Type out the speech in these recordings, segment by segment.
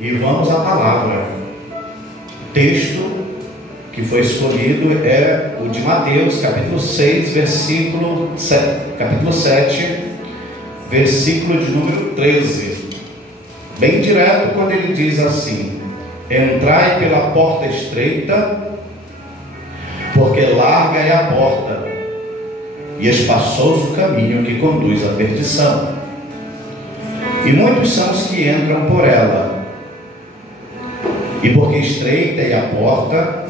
e vamos à palavra. O texto que foi escolhido é o de Mateus, capítulo 6, capítulo 7, versículo de número 13. Bem direto, quando ele diz assim: entrai pela porta estreita, porque larga é a porta, e espaçoso o caminho que conduz à perdição, e muitos são os que entram por ela. E porque estreita é a porta,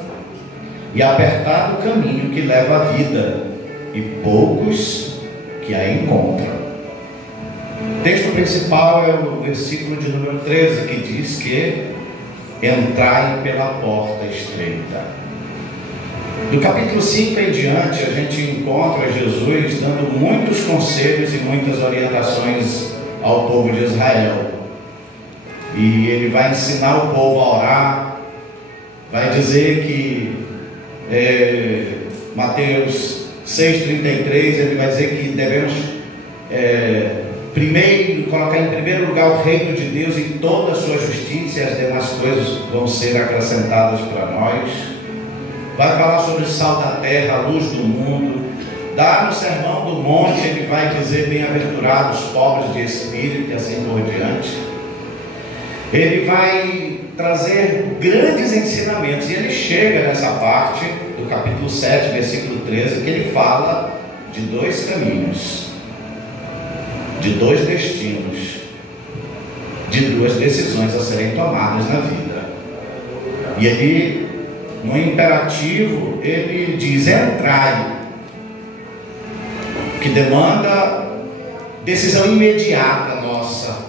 e apertado o caminho que leva à vida, e poucos que a encontram. O texto principal é o versículo de número 13, que diz que entrai pela porta estreita. Do capítulo 5 em diante, a gente encontra Jesus dando muitos conselhos e muitas orientações ao povo de Israel. E ele vai ensinar o povo a orar, vai dizer que Mateus 6,33, ele vai dizer que devemos primeiro colocar em primeiro lugar o reino de Deus e toda a sua justiça, e as demais coisas vão ser acrescentadas para nós. Vai falar sobre o sal da terra, a luz do mundo. No sermão do monte ele vai dizer: bem-aventurados os pobres de espírito, e assim por diante. Ele vai trazer grandes ensinamentos, e ele chega nessa parte do capítulo 7, versículo 13, que ele fala de dois caminhos, de dois destinos, de duas decisões a serem tomadas na vida. E ele, no imperativo, ele diz: entrai, que demanda decisão imediata nossa,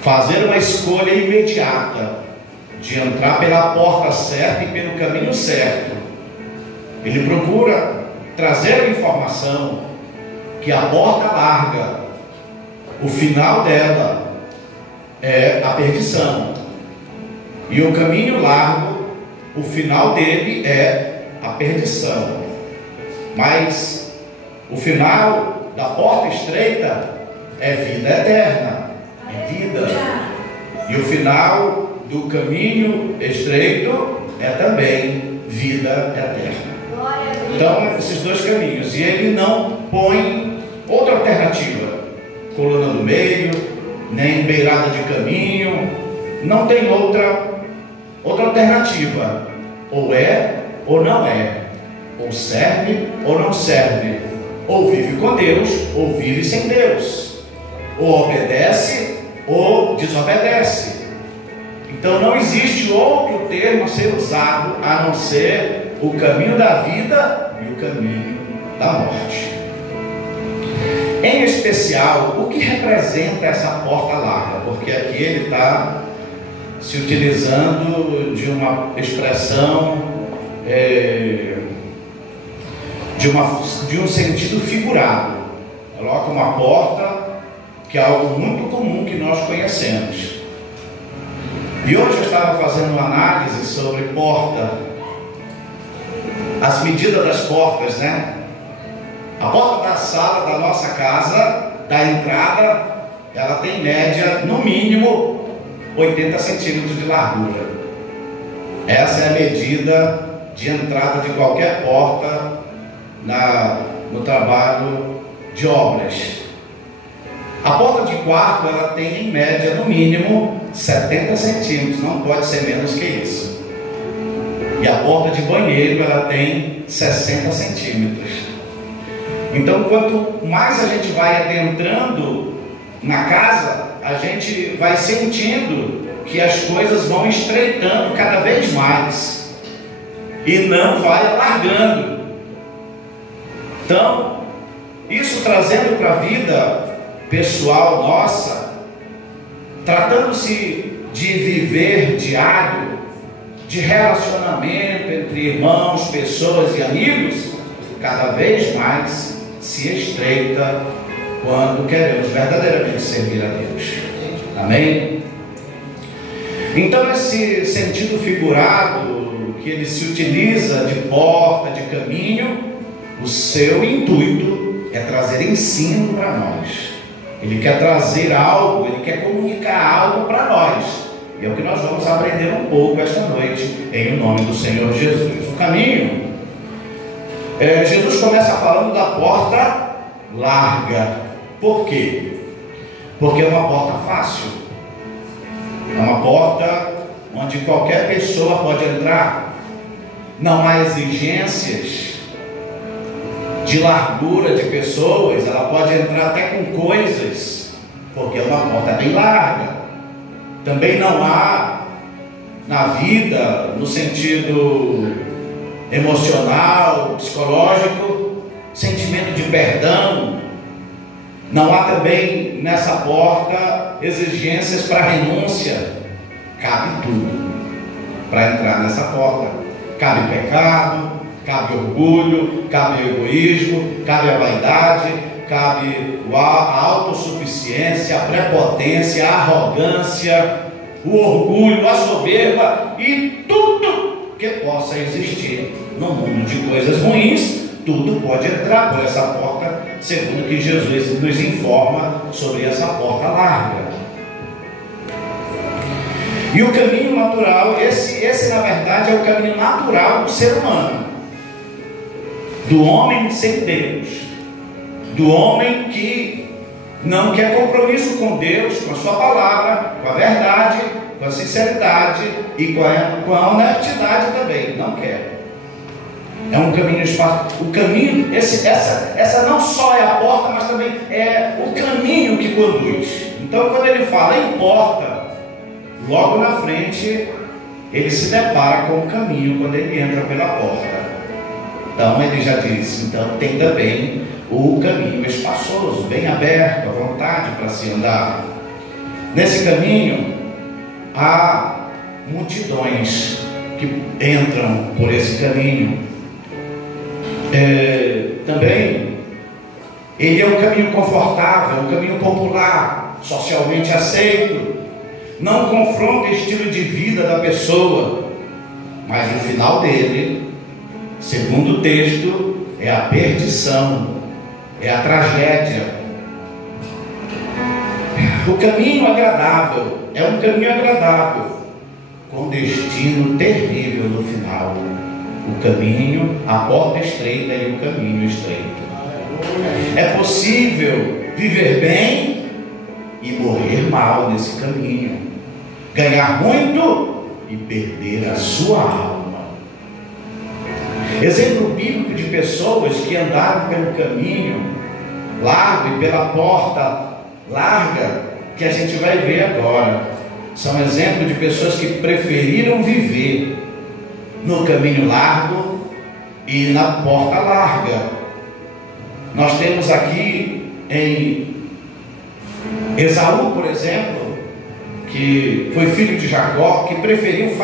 fazer uma escolha imediata de entrar pela porta certa e pelo caminho certo. Ele procura trazer a informação que a porta larga, o final dela é a perdição, e o caminho largo, o final dele é a perdição. Mas o final da porta estreita é vida eterna, é vida. E o final do caminho estreito é também vida eterna. Então, esses dois caminhos. E ele não põe outra alternativa, coluna do meio, nem beirada de caminho. Não tem outra alternativa. Ou é ou não é, ou serve ou não serve, ou vive com Deus ou vive sem Deus, ou obedece ou desobedece. Então não existe outro termo a ser usado a não ser o caminho da vida e o caminho da morte. Em especial, o que representa essa porta larga? Porque aqui ele está se utilizando de uma expressão de um sentido figurado. Coloca uma porta, que é algo muito comum que nós conhecemos. E hoje eu estava fazendo uma análise sobre porta, as medidas das portas, né? A porta da sala da nossa casa, da entrada, ela tem em média, no mínimo, 80 centímetros de largura. Essa é a medida de entrada de qualquer porta no trabalho de obras. A porta de quarto, ela tem em média, no mínimo, 70 centímetros, não pode ser menos que isso. E a porta de banheiro, ela tem 60 centímetros. Então, quanto mais a gente vai adentrando na casa, a gente vai sentindo que as coisas vão estreitando cada vez mais e não vai alargando. Então, isso trazendo para a vida pessoal nossa, tratando-se de viver diário, de relacionamento entre irmãos, pessoas e amigos, cada vez mais se estreita quando queremos verdadeiramente servir a Deus. Amém? Então, esse sentido figurado que ele se utiliza de porta, de caminho, o seu intuito é trazer ensino para nós. Ele quer trazer algo, ele quer comunicar algo para nós. E é o que nós vamos aprender um pouco esta noite, em nome do Senhor Jesus. O caminho, Jesus começa falando da porta larga. Por quê? Porque é uma porta fácil, é uma porta onde qualquer pessoa pode entrar. Não há exigências de largura de pessoas, ela pode entrar até com coisas, porque é uma porta bem larga. Também não há na vida, no sentido emocional, psicológico, sentimento de perdão. Não há também nessa porta exigências para renúncia. Cabe tudo para entrar nessa porta. Cabe pecado, cabe orgulho, cabe egoísmo, cabe a vaidade, cabe a autossuficiência, a prepotência, a arrogância, o orgulho, a soberba e tudo que possa existir no mundo de coisas ruins. Tudo pode entrar por essa porta, segundo que Jesus nos informa sobre essa porta larga. E o caminho natural, esse na verdade é o caminho natural do ser humano, do homem sem Deus, do homem que não quer compromisso com Deus, com a sua palavra, com a verdade, com a sinceridade e com a honestidade também, não quer. É um caminho espaço. O caminho, essa não só é a porta, mas também é o caminho que conduz. Então, quando ele fala em porta, logo na frente ele se depara com o caminho quando ele entra pela porta. Então ele já disse, então tem também o caminho espaçoso, bem aberto, à vontade para se andar. Nesse caminho há multidões que entram por esse caminho. Também ele é um caminho confortável, um caminho popular, socialmente aceito, não confronta o estilo de vida da pessoa, mas no final dele, segundo o texto, é a perdição, é a tragédia. O caminho agradável é um caminho agradável, com destino terrível no final. O caminho, a porta estreita e o caminho estreito. É possível viver bem e morrer mal nesse caminho, ganhar muito e perder a sua alma. Exemplo bíblico de pessoas que andaram pelo caminho largo e pela porta larga, que a gente vai ver agora, são exemplos de pessoas que preferiram viver no caminho largo e na porta larga. Nós temos aqui em Esaú, por exemplo, que foi filho de Jacó, que preferiu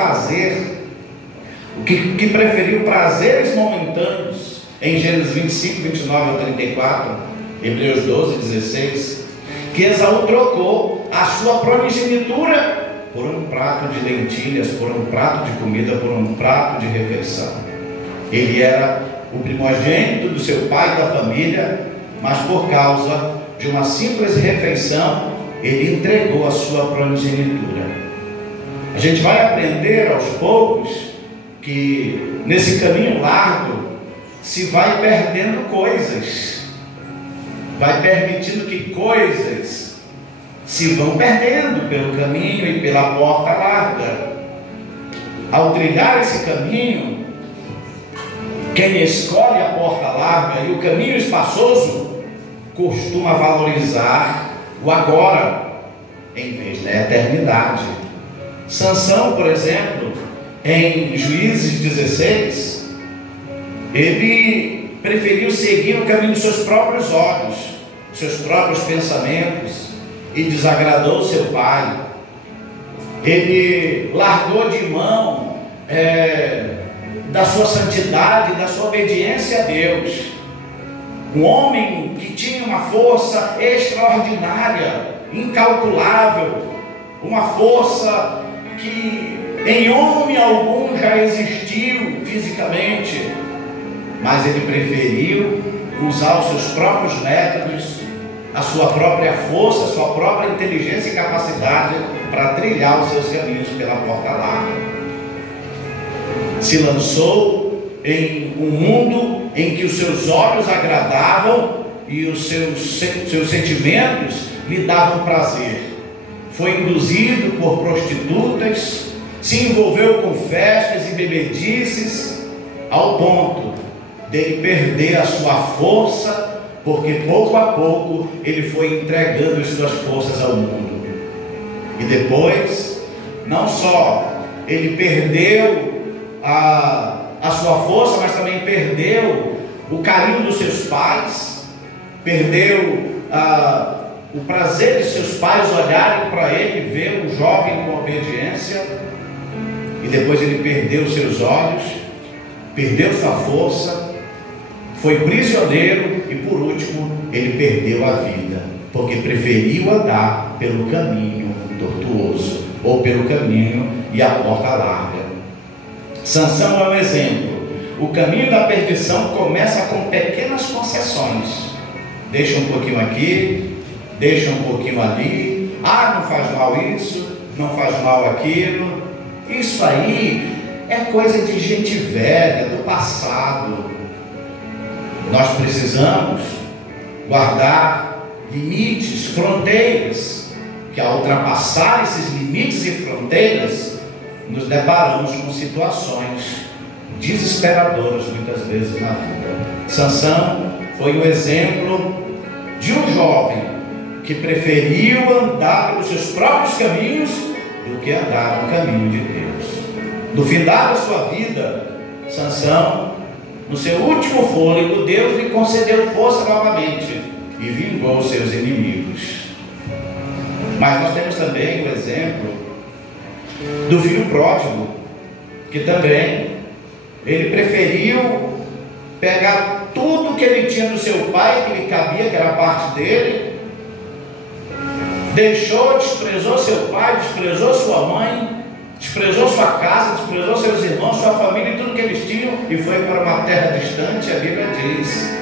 que preferiu prazeres momentâneos, em Gênesis 25, 29 ao 34, Hebreus 12, 16, que Esaú trocou a sua primogenitura por um prato de lentilhas, por um prato de comida, por um prato de refeição. Ele era o primogênito do seu pai e da família, mas por causa de uma simples refeição, ele entregou a sua primogenitura. A gente vai aprender aos poucos que nesse caminho largo se vai perdendo coisas, vai permitindo que coisas se vão perdendo pelo caminho e pela porta larga. Ao trilhar esse caminho, quem escolhe a porta larga e o caminho espaçoso costuma valorizar o agora em vez da eternidade. Sansão, por exemplo, em Juízes 16, ele preferiu seguir o caminho dos seus próprios olhos, seus próprios pensamentos, e desagradou seu pai. Ele largou de mão da sua santidade, da sua obediência a Deus. Um homem que tinha uma força extraordinária, incalculável, uma força que em homem algum já existiu fisicamente, mas ele preferiu usar os seus próprios métodos, a sua própria força, a sua própria inteligência e capacidade para trilhar os seus caminhos pela porta larga. Se lançou em um mundo em que os seus olhos agradavam e os seus sentimentos lhe davam prazer. Foi induzido por prostitutas, se envolveu com festas e bebedices, ao ponto dele perder a sua força, porque pouco a pouco ele foi entregando as suas forças ao mundo. E depois, não só ele perdeu a sua força, mas também perdeu o carinho dos seus pais, perdeu o prazer de seus pais olharem para ele, ver um jovem com obediência, e depois ele perdeu os seus olhos, perdeu sua força, foi prisioneiro e por último ele perdeu a vida, porque preferiu andar pelo caminho tortuoso, ou pelo caminho e a porta larga. Sansão é um exemplo. O caminho da perdição começa com pequenas concessões. Deixa um pouquinho aqui, deixa um pouquinho ali. Não faz mal isso, não faz mal aquilo. Isso aí é coisa de gente velha, do passado. Nós precisamos guardar limites, fronteiras, que ao ultrapassar esses limites e fronteiras, nos deparamos com situações desesperadoras muitas vezes na vida. Sansão foi o exemplo de um jovem que preferiu andar pelos seus próprios caminhos do que andar no caminho de Deus. No final da sua vida, Sansão, no seu último fôlego, Deus lhe concedeu força novamente e vingou os seus inimigos. Mas nós temos também o exemplo do filho pródigo, que também ele preferiu pegar tudo que ele tinha do seu pai, que lhe cabia, que era parte dele, deixou, desprezou seu pai, desprezou sua mãe, desprezou sua casa, desprezou seus irmãos, sua família e tudo que eles tinham, e foi para uma terra distante. A Bíblia diz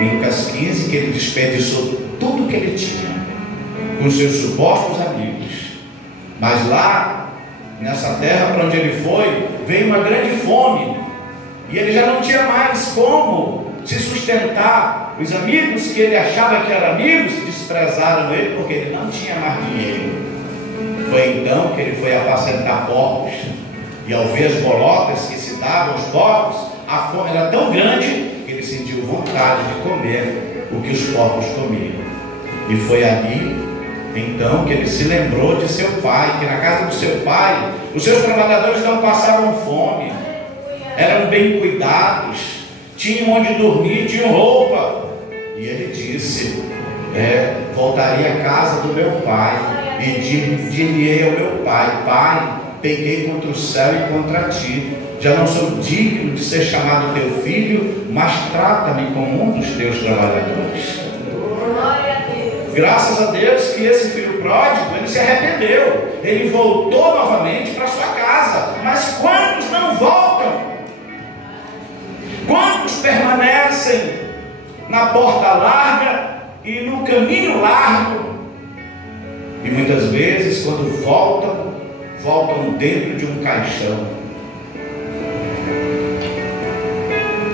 em Lucas 15 que ele desperdiçou tudo que ele tinha com seus supostos amigos. Mas lá, nessa terra para onde ele foi, veio uma grande fome, e ele já não tinha mais como se sustentar. Os amigos que ele achava que eram amigos desprezaram ele, porque ele não tinha mais dinheiro. Foi então que ele foi apacentar porcos, e ao ver as bolotas que se davam aos porcos, a fome era tão grande que ele sentiu vontade de comer o que os porcos comiam. E foi ali então que ele se lembrou de seu pai, que na casa do seu pai os seus trabalhadores não passavam fome, eram bem cuidados, tinham onde dormir, tinham roupa. E ele disse: voltaria à casa do meu pai e diria ao meu pai: Pai, pequei contra o céu e contra ti, já não sou digno de ser chamado teu filho, mas trata-me como um dos teus trabalhadores. Graças a Deus que esse filho pródigo, ele se arrependeu, ele voltou novamente para sua casa. Mas quantos não voltam? Quantos permanecem na porta larga e no caminho largo? E muitas vezes, quando voltam dentro de um caixão.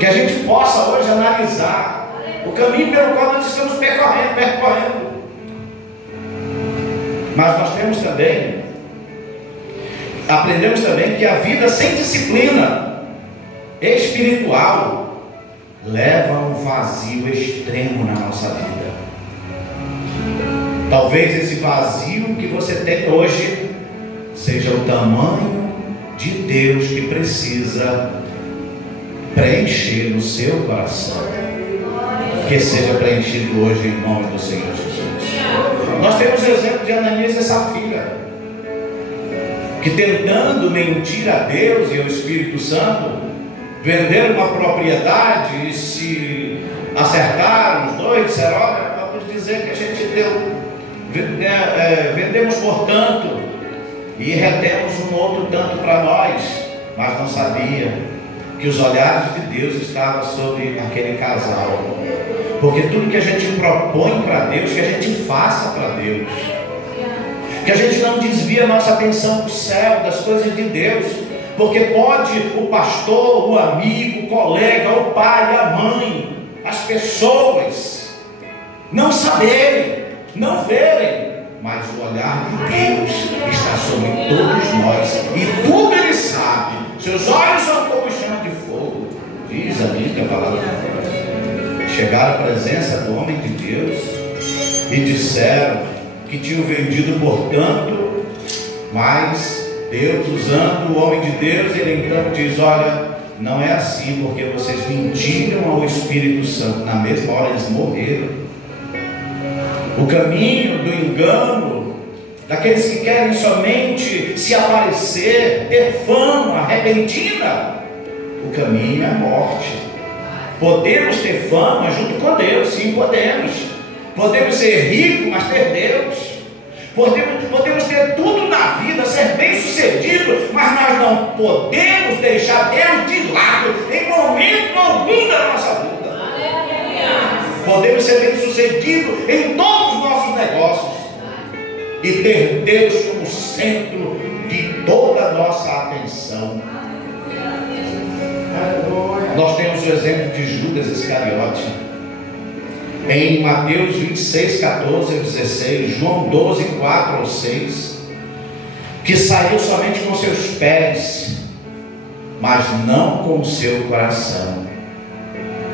Que a gente possa hoje analisar o caminho pelo qual nós estamos percorrendo. Mas nós aprendemos também que a vida sem disciplina espiritual leva a um vazio extremo na nossa vida. Talvez esse vazio que você tem hoje seja o tamanho de Deus que precisa preencher no seu coração. Que seja preenchido hoje em nome do Senhor Jesus. Nós temos o exemplo de Ananias e Safira, que tentando mentir a Deus e ao Espírito Santo, venderam uma propriedade e se acertaram os dois, disseram: olha, vamos dizer que a gente vendemos por tanto e retemos um outro tanto para nós. Mas não sabia que os olhares de Deus estavam sobre aquele casal. Porque tudo que a gente propõe para Deus, que a gente faça para Deus, que a gente não desvie a nossa atenção do céu, das coisas de Deus, porque pode o pastor, o amigo, o colega, o pai, a mãe, as pessoas não saberem, não verem, mas o olhar de Deus está sobre todos nós, e tudo Ele sabe. Seus olhos são como chama de fogo, diz a Bíblia, a palavra. Chegaram à presença do homem de Deus e disseram que tinham vendido por tanto, mas Deus, usando o homem de Deus, Ele então diz: olha, não é assim, porque vocês mentiram ao Espírito Santo. Na mesma hora eles morreram. O caminho do engano, daqueles que querem somente se aparecer, ter fama repentina, o caminho é a morte. Podemos ter fama junto com Deus, sim, podemos. Podemos ser ricos, mas ter Deus. Podemos ter tudo na vida, ser bem sucedido, mas nós não podemos deixar Deus de lado em momento algum da nossa vida. Podemos ser bem sucedidos em todos os nossos negócios e ter Deus como centro de toda a nossa atenção. Nós temos o exemplo de Judas Iscariote em Mateus 26, 14 a 16, João 12, 4 ao 6, que saiu somente com seus pés, mas não com o seu coração,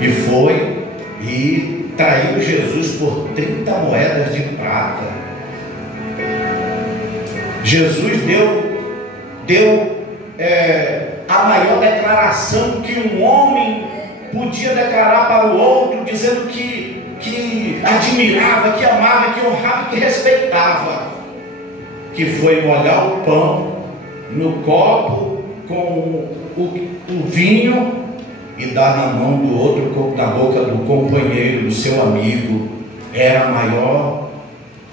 e foi e traiu Jesus por 30 moedas de prata. Jesus deu a maior declaração que um homem podia declarar para o outro, dizendo que admirava, que amava, que honrava, que respeitava, que foi molhar o pão no copo com o vinho e dar na mão do outro, na boca do companheiro, do seu amigo. Era a maior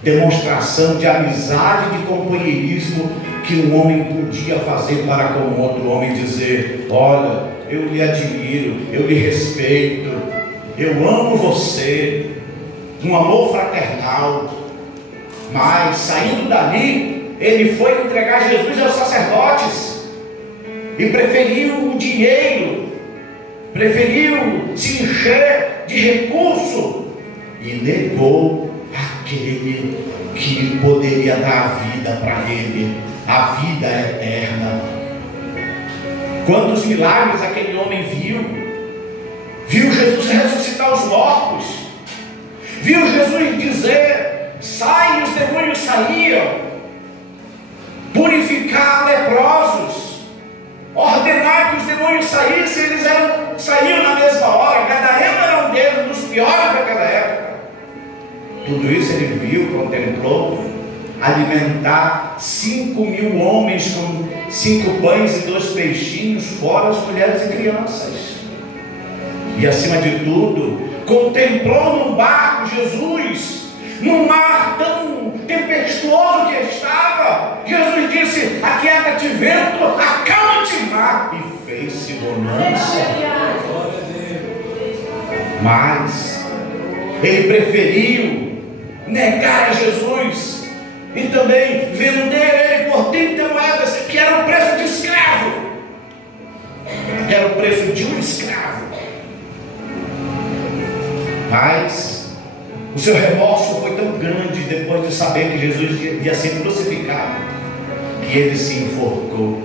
demonstração de amizade, de companheirismo que um homem podia fazer para com o outro homem, dizer: olha, eu lhe admiro, eu lhe respeito, eu amo você, um amor fraternal. Mas saindo dali, ele foi entregar Jesus aos sacerdotes e preferiu o dinheiro, preferiu se encher de recurso e negou aquele que poderia dar a vida para ele, a vida eterna. Quantos milagres aquele homem viu? Viu Jesus ressuscitar os mortos, viu Jesus dizer: sai, os demônios saíam, purificar leprosos, ordenar que os demônios saíssem, eles saíam na mesma hora. Gadareno era um deles, dos piores daquela época. Tudo isso ele viu, contemplou. Alimentar 5.000 homens com 5 pães e 2 peixinhos, fora as mulheres e crianças. E acima de tudo, contemplou num barco Jesus, num mar tão tempestuoso que estava. Jesus disse: aquieta-te vento, acalma-te mar, e fez-se bonança. Mas ele preferiu negar a Jesus e também vender ele por 30 moedas, que era o preço de escravo, era o preço de um escravo. Mas o seu remorso foi tão grande depois de saber que Jesus ia ser crucificado, que ele se enforcou.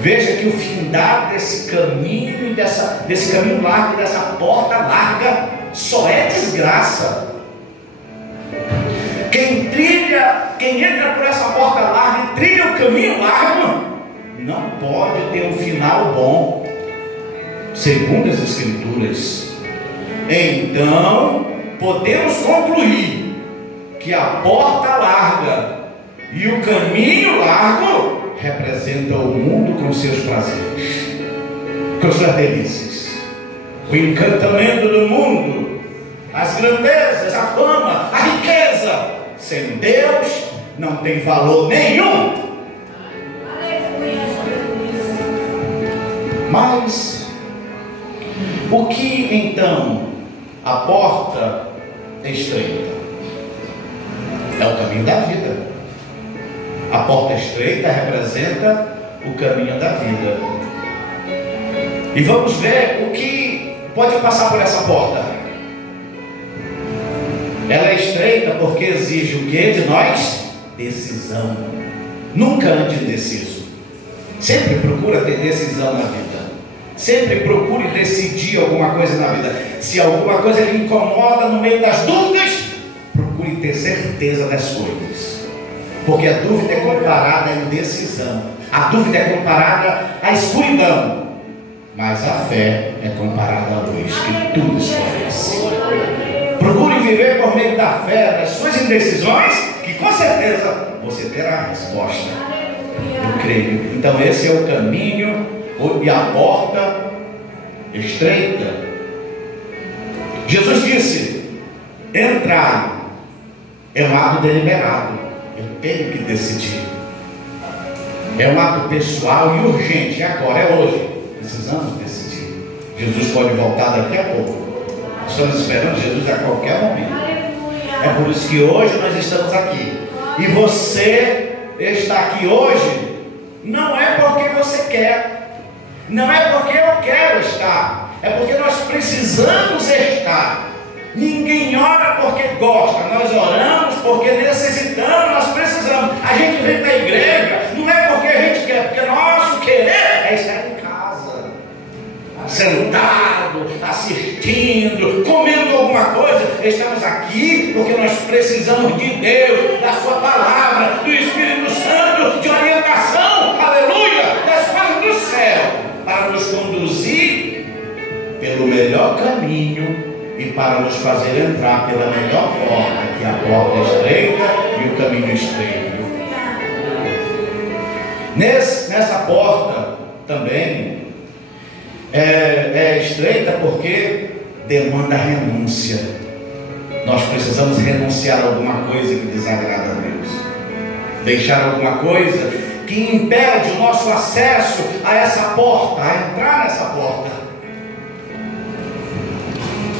Veja que o findar desse caminho, desse caminho largo, dessa porta larga, só é desgraça. Quem entra por essa porta larga e trilha o caminho largo, não pode ter um final bom, segundo as Escrituras. Então, podemos concluir que a porta larga e o caminho largo representam o mundo com seus prazeres, com suas delícias, o encantamento do mundo, as grandezas, a fama, a riqueza. Sem Deus não tem valor nenhum. Mas o que então a porta estreita é o caminho da vida. A porta estreita representa o caminho da vida. E vamos ver o que pode passar por essa porta. Ela é estreita porque exige o que de nós? Decisão. Nunca ande indeciso. Sempre procura ter decisão na vida. Sempre procure decidir alguma coisa na vida. Se alguma coisa lhe incomoda no meio das dúvidas, procure ter certeza das coisas. Porque a dúvida é comparada à indecisão. A dúvida é comparada à escuridão. Mas a fé é comparada à luz, que tudo esclarece. Procure viver por meio da fé, das suas indecisões, que com certeza você terá a resposta. Eu creio. Então esse é o caminho e a porta estreita. Jesus disse: entrai. É um ato deliberado. Eu tenho que decidir. É um ato pessoal e urgente. Agora, é hoje. Precisamos decidir. Jesus pode voltar daqui a pouco. Estamos esperando Jesus a qualquer momento. É por isso que hoje nós estamos aqui. E você está aqui hoje não é porque você quer, não é porque eu quero estar, é porque nós precisamos estar. Ninguém ora porque gosta, nós oramos porque necessitamos, nós precisamos. A gente vem para a igreja não é porque a gente quer, porque nosso querer é estar em casa, sentado, assistindo, comendo alguma coisa. Estamos aqui porque nós precisamos de Deus, da sua palavra, do Espírito Santo, de orientação, aleluia, das coisas do céu, para nos conduzir pelo melhor caminho e para nos fazer entrar pela melhor porta, que é a porta estreita e o caminho estreito. Nessa porta também é estreita porque demanda renúncia. Nós precisamos renunciar a alguma coisa que desagrada a Deus, deixar alguma coisa que impede o nosso acesso a essa porta, a entrar nessa porta.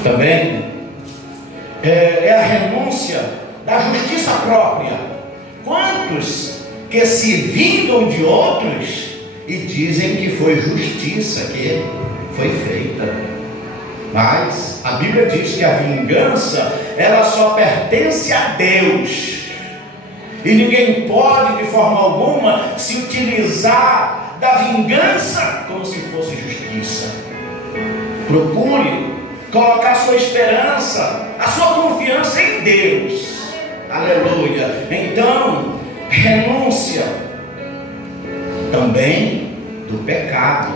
Também é a renúncia da justiça própria. Quantos que se vingam de outros e dizem que foi justiça que foi feita? Mas a Bíblia diz que a vingança, ela só pertence a Deus, e ninguém pode de forma alguma se utilizar da vingança como se fosse justiça. Procure colocar sua esperança, a sua confiança em Deus. Aleluia. Então, renúncia também do pecado,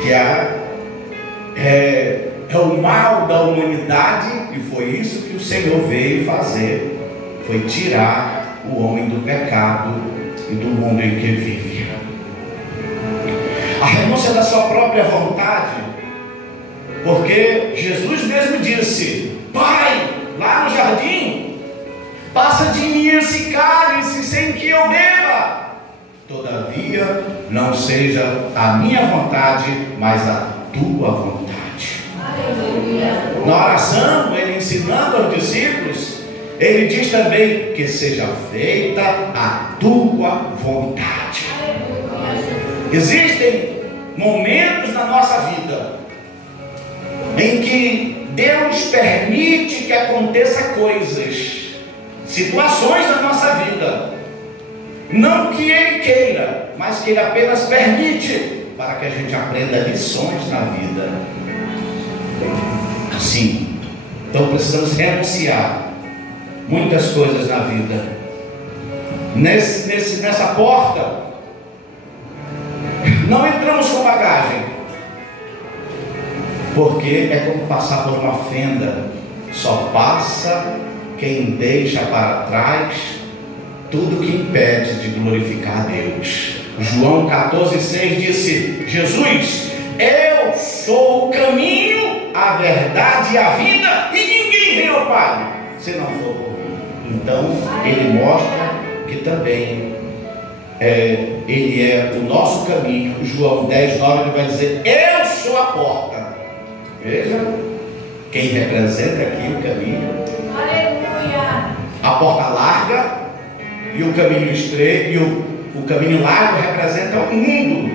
que é o mal da humanidade, e foi isso que o Senhor veio fazer, foi tirar o homem do pecado e do mundo em que vive. A renúncia da sua própria vontade, porque Jesus mesmo disse: Pai, lá no jardim, passa de mim esse cálice sem que eu beba, todavia não seja a minha vontade, mas a tua vontade. Aleluia. Na oração, ele ensinando aos discípulos, ele diz também: que seja feita a tua vontade. Aleluia. Existem momentos na nossa vida em que Deus permite que aconteça coisas, situações na nossa vida, não que Ele queira, mas que Ele apenas permite, para que a gente aprenda lições na vida. Sim, então precisamos renunciar muitas coisas na vida. Nessa porta, não entramos com bagagem, porque é como passar por uma fenda. Só passa quem deixa para trás tudo que impede de glorificar a Deus. João 14,6 disse: Jesus, eu sou o caminho, a verdade e a vida, e ninguém vem ao Pai se não for por mim. Então ele mostra que também ele é o nosso caminho. João 10,9 ele vai dizer: eu sou a porta. Veja, Quem representa aqui o caminho. Aleluia. A porta larga e o caminho estreito, e o caminho largo representa o mundo.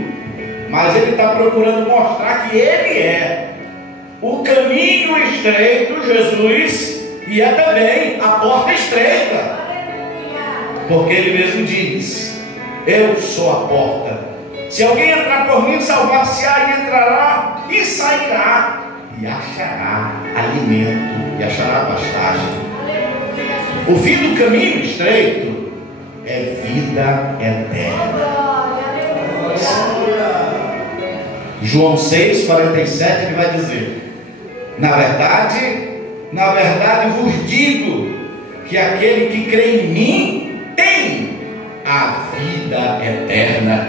Mas ele está procurando mostrar que ele é o caminho estreito, Jesus, e é também a porta estreita. Aleluia. Porque ele mesmo diz: eu sou a porta. Se alguém entrar por mim, salvar-se-á, e entrará e sairá, e achará alimento, e achará pastagem. Aleluia. O fim do caminho estreito é vida eterna. João 6,47 ele vai dizer: na verdade vos digo que aquele que crê em mim tem a vida eterna.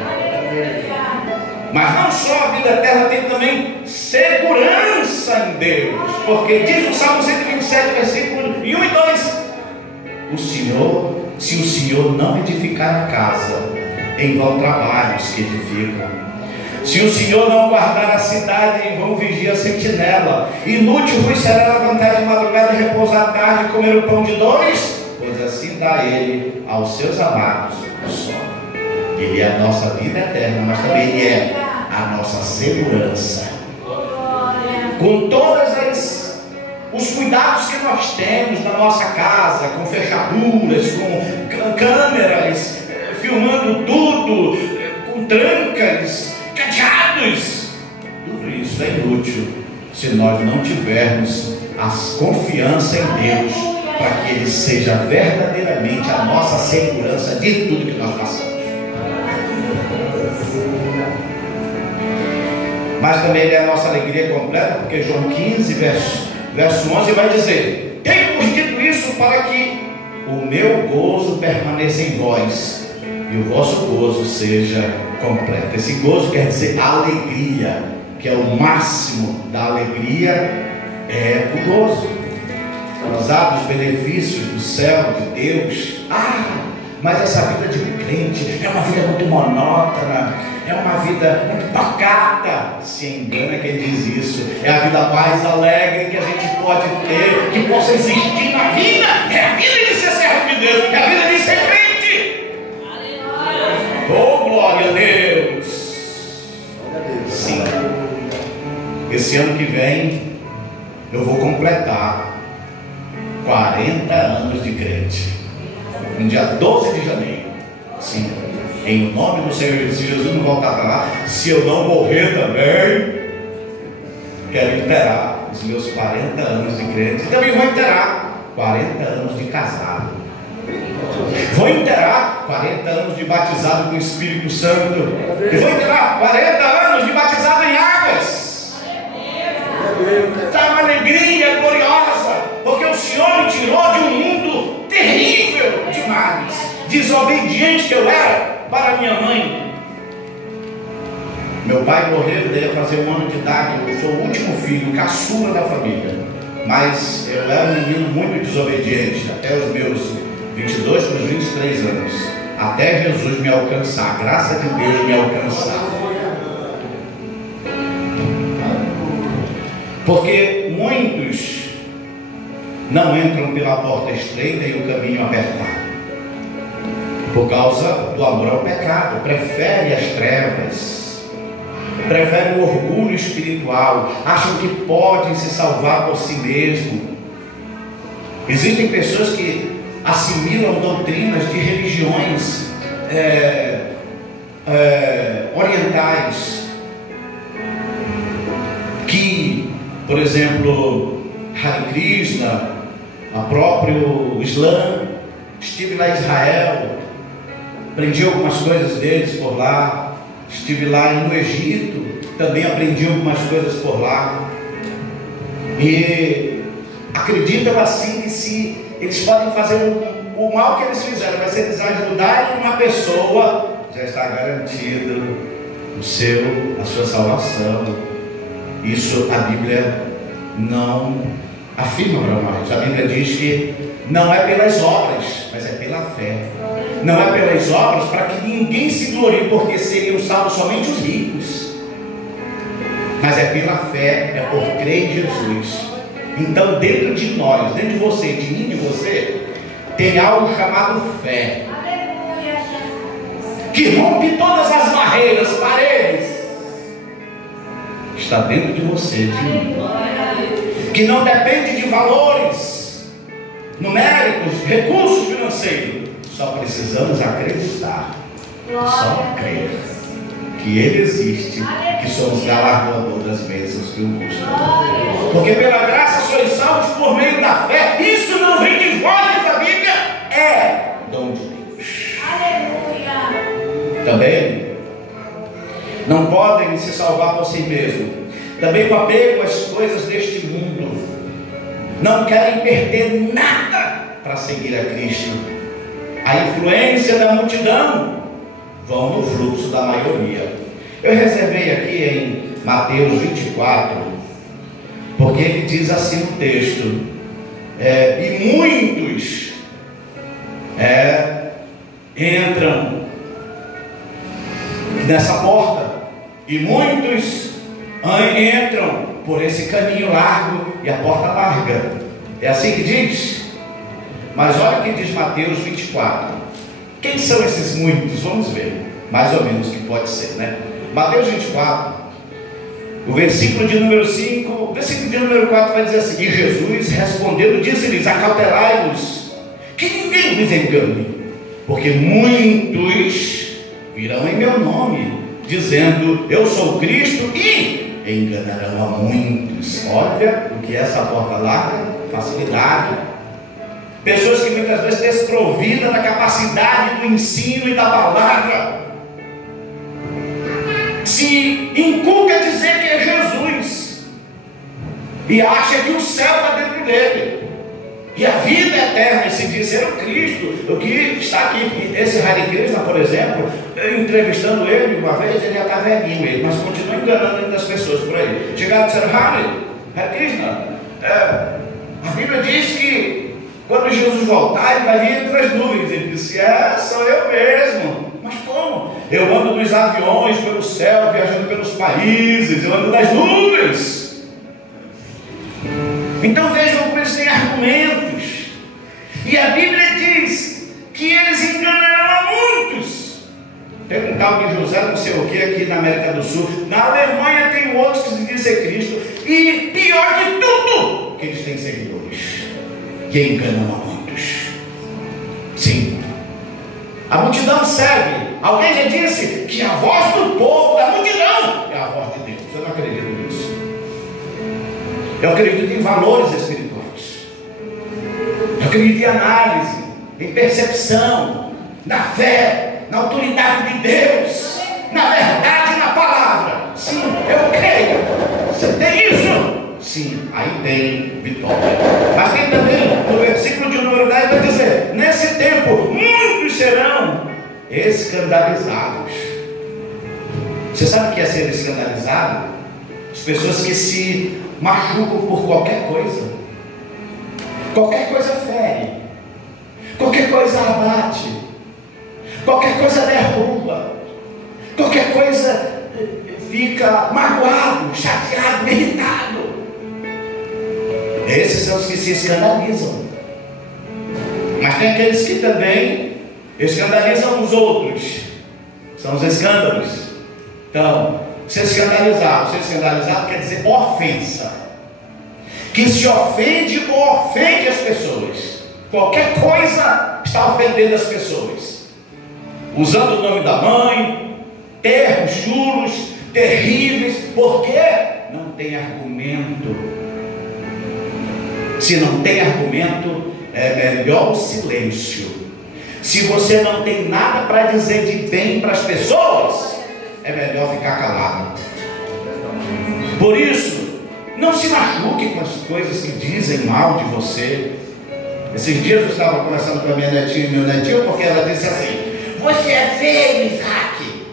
Mas não só a vida eterna, tem também segurança em Deus, porque diz o Salmo 127, versículos 1 e 2: se o Senhor não edificar a casa, em vão trabalham os que edificam. Se o Senhor não guardar a cidade, em vão vigia a sentinela. Inútil vos será levantar de madrugada e repousar à tarde e comer o pão de dores, pois assim dá Ele aos seus amados o sono. Ele é a nossa vida eterna, mas também Ele é a nossa segurança. Com todos os cuidados que nós temos na nossa casa, com fechaduras, com câmeras, filmando tudo, com trancas, cadeados, tudo isso é inútil se nós não tivermos a confiança em Deus, para que Ele seja verdadeiramente a nossa segurança de tudo que nós passamos. Mas também Ele é a nossa alegria completa, porque João 15, verso 11 vai dizer: tenho-vos dito isso para que o meu gozo permaneça em vós e o vosso gozo seja completo. Esse gozo quer dizer alegria, que é o máximo da alegria, é o gozo. Usar os benefícios do céu, de Deus. Mas essa vida de um crente é uma vida muito monótona, é uma vida muito pacata. Se engana quem diz isso. É a vida mais alegre que a gente pode ter, que possa existir na vida. É a vida de ser servo de Deus, é a vida de ser crente. Oh, glória a Deus! Sim. Esse ano que vem eu vou completar 40 anos de crente. No dia 12 de janeiro. Sim. Em nome do Senhor Jesus. Se Jesus não voltar para lá, se eu não morrer também, quero inteirar os meus 40 anos de crente. E também vou inteirar 40 anos de casado. Vou inteirar 40 anos de batizado com o Espírito Santo. E vou inteirar 40 anos de batizado em águas. Está uma alegria gloriosa, porque o Senhor me tirou de um mundo terrível de males, desobediente que eu era para minha mãe. Meu pai morreu, eu ia fazer 1 ano de idade. Eu sou o último filho, caçula da família, mas eu era um menino muito desobediente até os meus 22 para os 23 anos, até Jesus me alcançar, a graça de Deus me alcançar. Porque muitos não entram pela porta estreita e o caminho apertado, por causa do amor ao pecado, preferem as trevas, preferem o orgulho espiritual, acham que podem se salvar por si mesmo. Existem pessoas que assimilam doutrinas de religiões orientais, que, por exemplo, Hare Krishna, o próprio Islã. Estive lá em Israel, aprendi algumas coisas deles por lá. Estive lá no Egito, também aprendi algumas coisas por lá. E acreditam assim que se eles podem fazer o mal que eles fizeram, mas se eles ajudarem uma pessoa, já está garantido a sua salvação. Isso a Bíblia não afirma para nós. A Bíblia diz que não é pelas obras, mas é pela fé. Não é pelas obras para que ninguém se glorie, porque seriam salvos somente os ricos. Mas é pela fé, é por crer em Jesus. Então dentro de nós, dentro de você, de mim, de você, tem algo chamado fé, Aleluia, Jesus. que rompe todas as barreiras, paredes. Está dentro de você, de mim, Aleluia. que não depende de valores numéricos, recursos financeiros. Só precisamos acreditar, só crer que Ele existe, que somos galardoadores das bênçãos que o buscam. Porque pela graça sois salvos por meio da fé. Isso não vem de vós, da Bíblia, é dom de Deus. Aleluia. Também não podem se salvar por si mesmos. Também com apego às coisas deste mundo, não querem perder nada para seguir a Cristo. A influência da multidão vão no fluxo da maioria. Eu reservei aqui em Mateus 24, porque ele diz assim no texto, e muitos entram nessa porta, e muitos entram por esse caminho largo e a porta larga. É assim que diz? Mas olha o que diz Mateus 24. Quem são esses muitos? Vamos ver, mais ou menos que pode ser, né? Mateus 24, o versículo de número 5, o versículo de número 4 vai dizer assim: e Jesus respondendo disse-lhes: acautelai-vos, que ninguém vos engane, porque muitos virão em meu nome, dizendo eu sou Cristo, e enganarão a muitos. Olha o que é essa porta larga, facilidade. Pessoas que muitas vezes desprovidas da capacidade do ensino e da palavra, se inculca dizer que é Jesus e acha que o céu está dentro dele, e a vida eterna se diz ser o Cristo, o que está aqui. Esse Hare Krishna, por exemplo, eu entrevistando ele uma vez, ele já está velhinho, ele, mas continua enganando as pessoas por aí. Chegaram e disseram: Hare Krishna, a Bíblia diz que quando Jesus voltar, ele vai vir entre as nuvens. Ele disse: sou eu mesmo. Mas como? Eu ando nos aviões pelo céu, viajando pelos países, eu ando nas nuvens. Então vejam como eles têm argumentos. E a Bíblia diz que eles enganarão a muitos. Tem um tal de José não sei o que aqui na América do Sul. Na Alemanha tem outros que se dizem ser Cristo. E pior de tudo, que eles têm seguidores que enganam a muitos. Sim, a multidão segue. Alguém já disse que a voz do povo, da multidão, é a voz de Deus. Eu não acredito nisso. Eu acredito em valores espirituais. Eu acredito em análise, em percepção, na fé, na autoridade de Deus, na verdade e na palavra. Sim, eu creio. Você tem isso? Sim, aí tem vitória. Mas tem também, no versículo de número 10, vai dizer: nesse tempo, muitos serão escandalizados. Você sabe o que é ser escandalizado? As pessoas que se machucam por qualquer coisa. Qualquer coisa fere, qualquer coisa abate, qualquer coisa derruba, qualquer coisa fica magoado, chateado, irritado. Esses são os que se escandalizam. Mas tem aqueles que também escandalizam os outros. São os escândalos. Então, ser escandalizado quer dizer ofensa. Que se ofende ou ofende as pessoas. Qualquer coisa está ofendendo as pessoas. Usando o nome da mãe, termos chulos, terríveis, porque não tem argumento. Se não tem argumento, é melhor o silêncio. Se você não tem nada para dizer de bem para as pessoas, é melhor ficar calado. Por isso, não se machuque com as coisas que dizem mal de você. Esses dias eu estava conversando com a minha netinha e meu netinho, porque ela disse assim: você é feio, Isaac.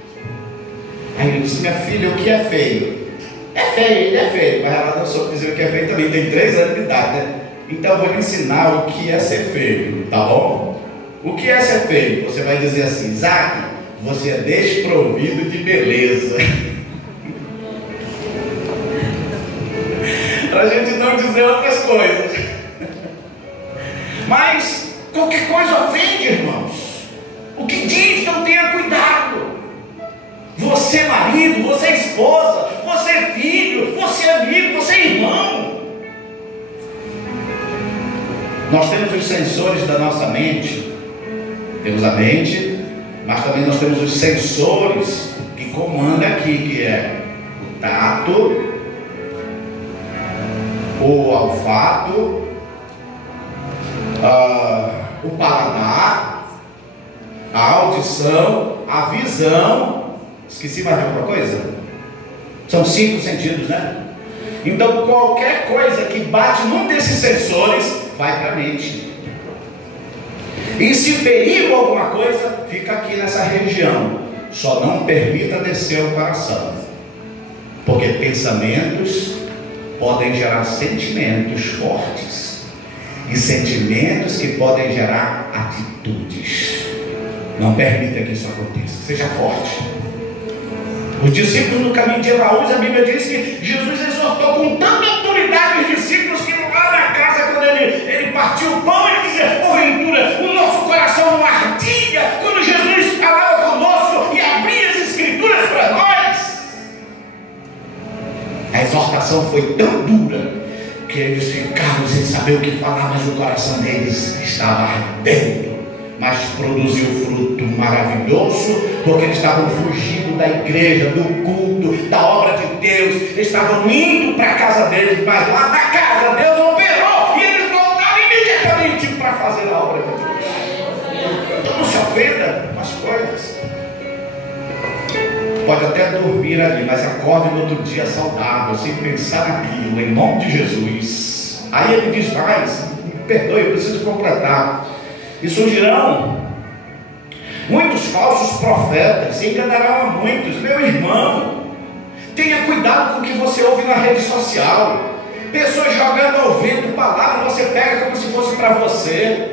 Aí eu disse: minha filha, o que é feio? É feio, ele é feio. Mas ela não soube dizer o que é feio também, tem 3 anos de idade, né? Então eu vou lhe ensinar o que é ser feio, tá bom? O que é ser feio? Você vai dizer assim: Isaac, você é desprovido de beleza. Para a gente não dizer outras coisas. Mas qualquer coisa ofende, irmãos. O que diz, então tenha cuidado. Você marido, você esposa, você filho, você amigo, você irmão. Nós temos os sensores da nossa mente. Temos a mente, mas também nós temos os sensores que comandam aqui, que é o tato, o olfato, o paladar, a audição, a visão. Esqueci mais de alguma coisa? São 5 sentidos, né? Então qualquer coisa que bate num desses sensores vai para a mente. E se ferir alguma coisa, fica aqui nessa região. Só não permita descer ao coração, porque pensamentos podem gerar sentimentos fortes, e sentimentos que podem gerar atitudes. Não permita que isso aconteça. Seja forte. Os discípulos no caminho de Emaús, a Bíblia diz que Jesus exortou com tanta autoridade os discípulos que lá na casa, quando ele partiu o pão, ele dizia: porventura, o nosso coração não ardia quando Jesus falava conosco e abria as Escrituras para nós. A exortação foi tão dura que eles ficaram sem saber o que falar, mas o coração deles estava ardendo. Mas produziu fruto maravilhoso, porque eles estavam fugindo da igreja, do culto, da obra de Deus. Eles estavam indo para a casa deles, mas lá na casa Deus operou e eles voltaram imediatamente para fazer a obra de Deus. Então não se ofenda com as coisas. Pode até dormir ali, mas acorde no outro dia saudável, sem pensar naquilo, em nome de Jesus. Aí ele diz mais: me perdoe, eu preciso completar. E surgirão muitos falsos profetas, enganarão a muitos. Meu irmão, tenha cuidado com o que você ouve na rede social. Pessoas jogando ao vento palavras, você pega como se fosse para você.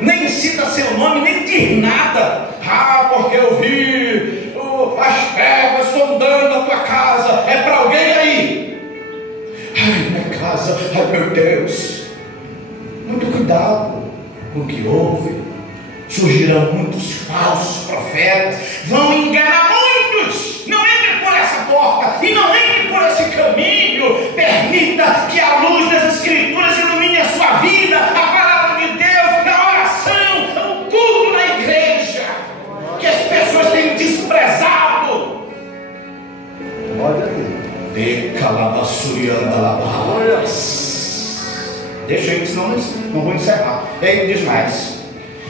Nem cita seu nome, nem diz nada. Ah, porque eu vi as trevas sondando a tua casa. É para alguém aí? Ai, minha casa, ai meu Deus. Muito cuidado com o que ouve. Surgirão muitos falsos profetas, vão enganar muitos. Não entre por essa porta e não entre por esse caminho. Permita que a luz das Escrituras ilumine a sua vida, a palavra de Deus, a oração, o culto na igreja, que as pessoas têm desprezado. Olha aí. Deixa aí, senão não vou encerrar. E aí diz mais: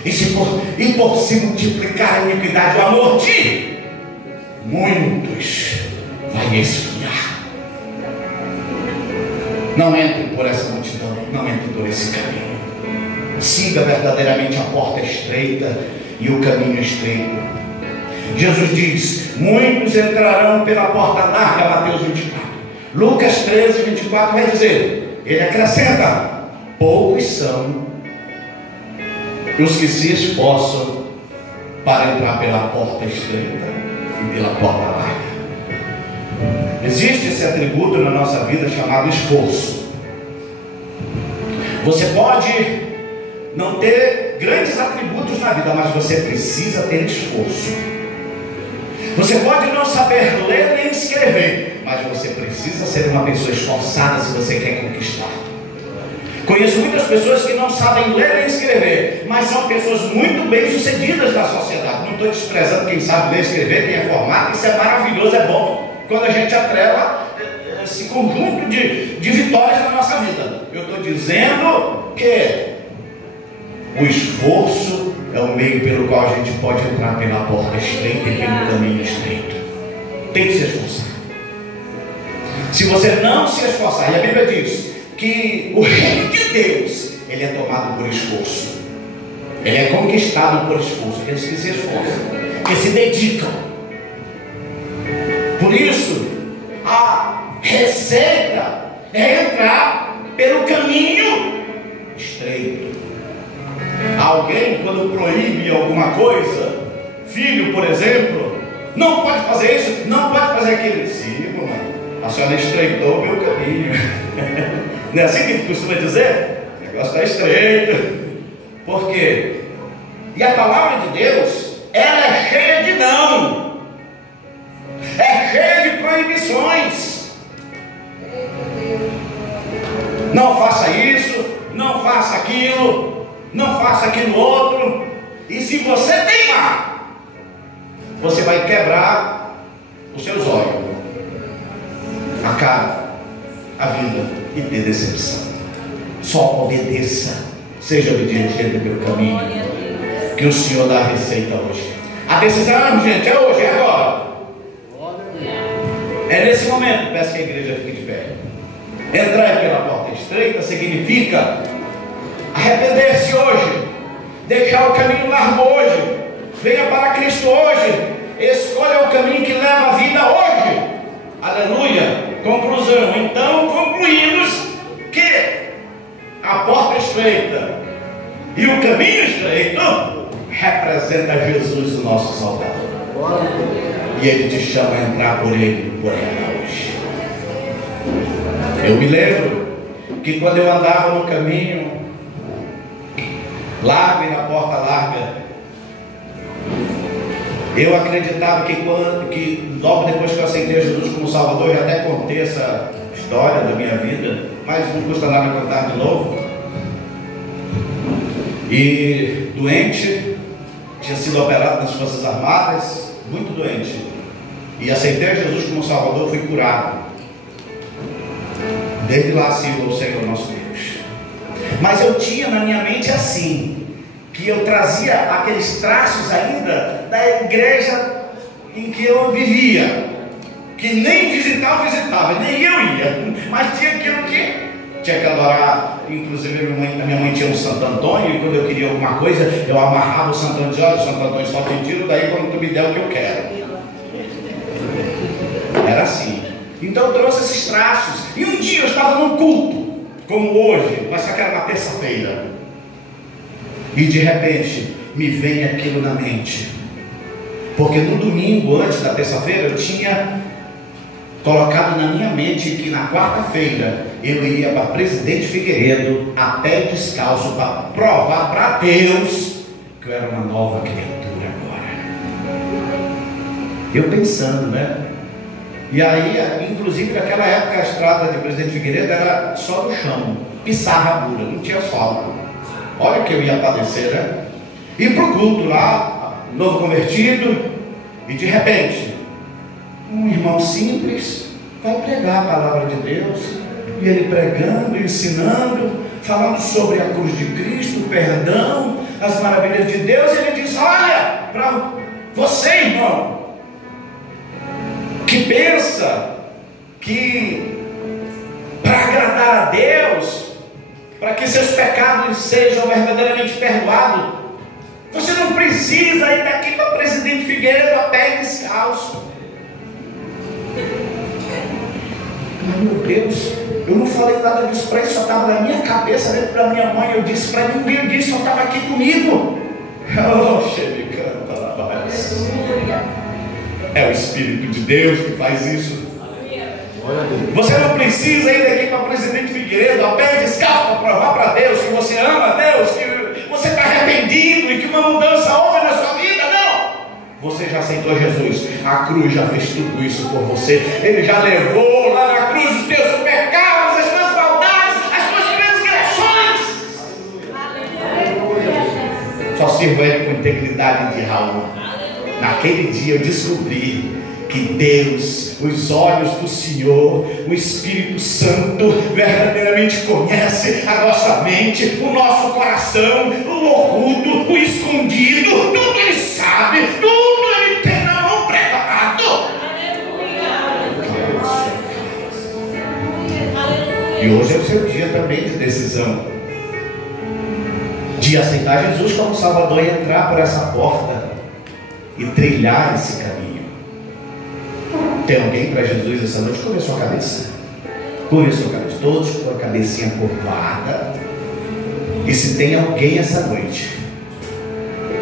e por se multiplicar a iniquidade, o amor de muitos vai esfriar. Não entre por essa multidão, não entre por esse caminho. Siga verdadeiramente a porta estreita e o caminho estreito. Jesus diz: muitos entrarão pela porta larga, Mateus 24. Lucas 13, 24 vai dizer, ele acrescenta: poucos são os que se esforçam para entrar pela porta estreita e pela porta larga. Existe esse atributo na nossa vida chamado esforço. Você pode não ter grandes atributos na vida, mas você precisa ter esforço. Você pode não saber ler nem escrever, mas você precisa ser uma pessoa esforçada se você quer conquistar. Conheço muitas pessoas que não sabem ler nem escrever, mas são pessoas muito bem sucedidas na sociedade. Não estou desprezando quem sabe ler e escrever, quem é formado. Isso é maravilhoso, é bom quando a gente atrela esse conjunto de vitórias na nossa vida. Eu estou dizendo que o esforço é o meio pelo qual a gente pode entrar pela porta estreita e pelo caminho estreito. Tem que se esforçar. Se você não se esforçar, e a Bíblia diz que o reino de Deus, ele é tomado por esforço. Ele é conquistado por esforço. Aqueles que se esforçam, que se dedicam. Por isso, a receita é entrar pelo caminho estreito. Alguém, quando proíbe alguma coisa, filho, por exemplo, não pode fazer isso, não pode fazer aquilo. Sim, mamãe, a senhora estreitou o meu caminho. Não é assim que a gente costuma dizer? O negócio está estreito. Por quê? E a palavra de Deus, ela é cheia de não, é cheia de proibições. Não faça isso, não faça aquilo, não faça aquilo outro. E se você teimar, você vai quebrar os seus olhos, a cara, a vida, e ter decepção. Só obedeça, seja obediente dentro do meu caminho, que o Senhor dá a receita hoje. A decisão, gente, é hoje, é agora. É nesse momento. Peço que a igreja fique de pé. Entrar pela porta estreita significa arrepender-se hoje, deixar o caminho largo hoje, venha para Cristo hoje, escolha o caminho que leva a vida hoje. Aleluia. Conclusão. Então concluímos que a porta estreita e o caminho estreito representa Jesus, o nosso Salvador. E Ele te chama a entrar por Ele, por ela hoje. Eu me lembro que quando eu andava no caminho largo e na porta larga, eu acreditava que logo depois que eu aceitei Jesus como Salvador, eu até contei essa história da minha vida, mas não custa nada contar de novo. E doente, tinha sido operado nas Forças Armadas, muito doente, e aceitei Jesus como Salvador, fui curado. Desde lá sirvo ao Senhor nosso Deus. Mas eu tinha na minha mente assim, que eu trazia aqueles traços ainda da igreja em que eu vivia, que nem visitava, nem eu ia, mas tinha aquilo que tinha que adorar. Inclusive a minha mãe tinha um Santo Antônio, e quando eu queria alguma coisa, eu amarrava o Santo Antônio, olha, Santo Antônio, só te tiro daí quando tu me der o que eu quero. Era assim. Então eu trouxe esses traços. E um dia eu estava num culto, como hoje, mas só que era na terça-feira, e de repente me vem aquilo na mente, porque no domingo antes da terça-feira eu tinha colocado na minha mente que na quarta-feira eu ia para Presidente Figueiredo a pé descalço para provar para Deus que eu era uma nova criatura agora. Eu pensando, né? E aí, inclusive naquela época a estrada de Presidente Figueiredo era só no chão, pissarra pura, não tinha asfalto. Olha que eu ia padecer, né? E para o culto lá, novo convertido, e de repente um irmão simples vai pregar a palavra de Deus, e ele pregando, ensinando, falando sobre a cruz de Cristo, o perdão, as maravilhas de Deus. E ele diz: olha, para você, irmão, que pensa que para agradar a Deus, para que seus pecados sejam verdadeiramente perdoados, você não precisa ir daqui para Presidente Figueiredo a pé descalço. Mas meu Deus, eu não falei nada disso para ele, só estava na minha cabeça, dentro da minha mãe. Eu disse para ninguém, eu disse, só estava aqui comigo. Oh, xericanta lá. É o Espírito de Deus que faz isso. Você não precisa ir daqui para Presidente Figueiredo a pé descalço para provar para Deus que você ama a Deus, que você está arrependido e que uma mudança houve na sua vida. Não! Você já aceitou Jesus. A cruz já fez tudo isso por você. Ele já levou lá na cruz os teus pecados, as tuas maldades, as tuas transgressões. Só sirva Ele com integridade de alma. Naquele dia eu descobri que Deus, os olhos do Senhor, o Espírito Santo verdadeiramente conhece a nossa mente, o nosso coração, o oculto, o escondido. Tudo Ele sabe, tudo Ele tem na mão preparado. E hoje é o seu dia também de decisão, de aceitar Jesus como Salvador e entrar por essa porta e trilhar esse caminho. Tem alguém para Jesus essa noite? Curva a sua cabeça. Curva a sua cabeça. Todos com a cabecinha curvada. E se tem alguém essa noite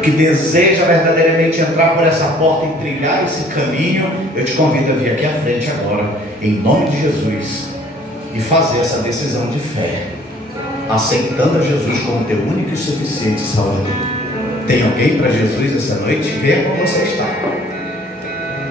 que deseja verdadeiramente entrar por essa porta e trilhar esse caminho, eu te convido a vir aqui à frente agora, em nome de Jesus. e fazer essa decisão de fé, aceitando a Jesus como teu único e suficiente Salvador. Tem alguém para Jesus essa noite? Venha como você está.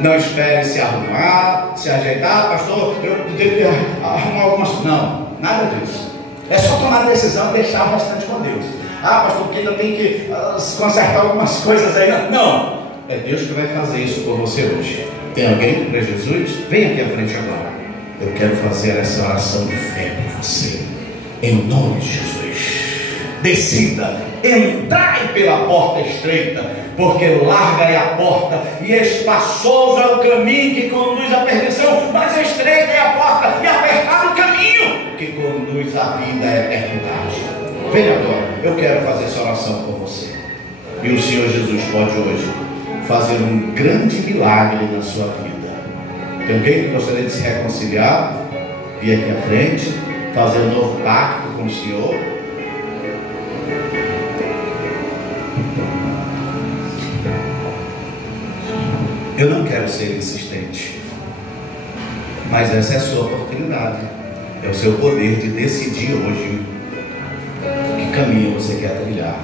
Não espere se arrumar, se ajeitar. Pastor, eu tenho que arrumar algumas... Não, nada disso. É só tomar a decisão e deixar o restante com Deus. Pastor, porque ainda tem que consertar algumas coisas aí. Não, é Deus que vai fazer isso por você hoje. Tem alguém para Jesus? Vem aqui à frente agora. Eu quero fazer essa oração de fé para você, em nome de Jesus. Decida, entrai pela porta estreita, porque larga é a porta e espaçoso é o caminho que conduz à perdição, mas estreita é a porta e apertado o caminho que conduz à vida e à eternidade. Venha agora, eu quero fazer essa oração com você, e o Senhor Jesus pode hoje fazer um grande milagre na sua vida. Tem alguém que gostaria de se reconciliar, vir aqui à frente, fazer um novo pacto com o Senhor? Eu não quero ser insistente, mas essa é a sua oportunidade, é o seu poder de decidir hoje que caminho você quer trilhar.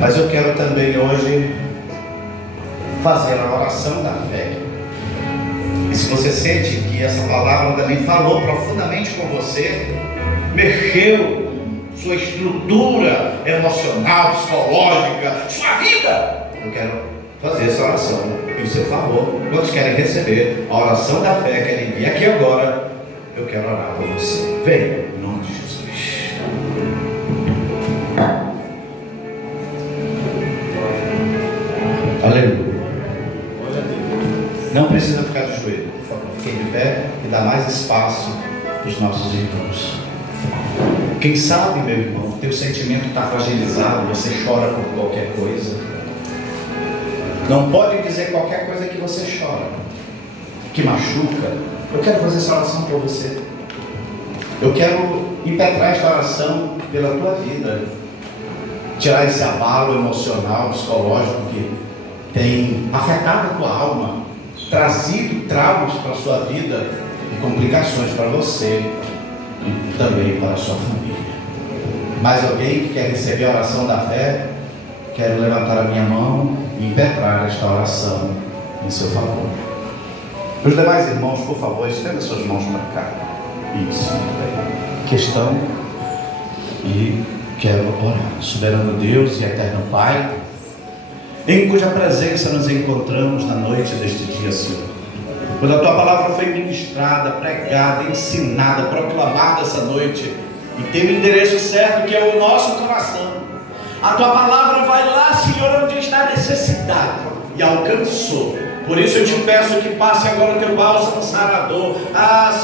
Mas eu quero também hoje fazer a oração da fé. E se você sente que essa palavra também falou profundamente com você, mexeu sua estrutura emocional, psicológica, sua vida, eu quero fazer essa oração em seu favor. Quantos querem receber a oração da fé, querem vir aqui agora? Eu quero orar por você. Venha, em nome de Jesus. Aleluia. Não precisa ficar de joelho, por favor. Fique de pé e dá mais espaço para os nossos irmãos. Quem sabe, meu irmão, teu sentimento está fragilizado, você chora por qualquer coisa. Não pode dizer qualquer coisa que você chora, que machuca. Eu quero fazer essa oração por você. Eu quero impetrar esta oração pela tua vida, tirar esse abalo emocional, psicológico que tem afetado a tua alma, trazido traumas para a sua vida e complicações para você e também para a sua família. Mais alguém que quer receber a oração da fé? Quero levantar a minha mão e impetrar esta oração em seu favor. Os demais irmãos, por favor, estenda suas mãos para cá. Isso. Questão. E quero orar. Soberano Deus e eterno Pai, em cuja presença nos encontramos na noite deste dia, Senhor. Quando a Tua palavra foi ministrada, pregada, ensinada, proclamada essa noite, e tem o endereço certo, que é o nosso coração. A Tua palavra vai lá, Senhor, onde está a necessidade, e alcançou. Por isso eu te peço que passe agora o Teu bálsamo sarador.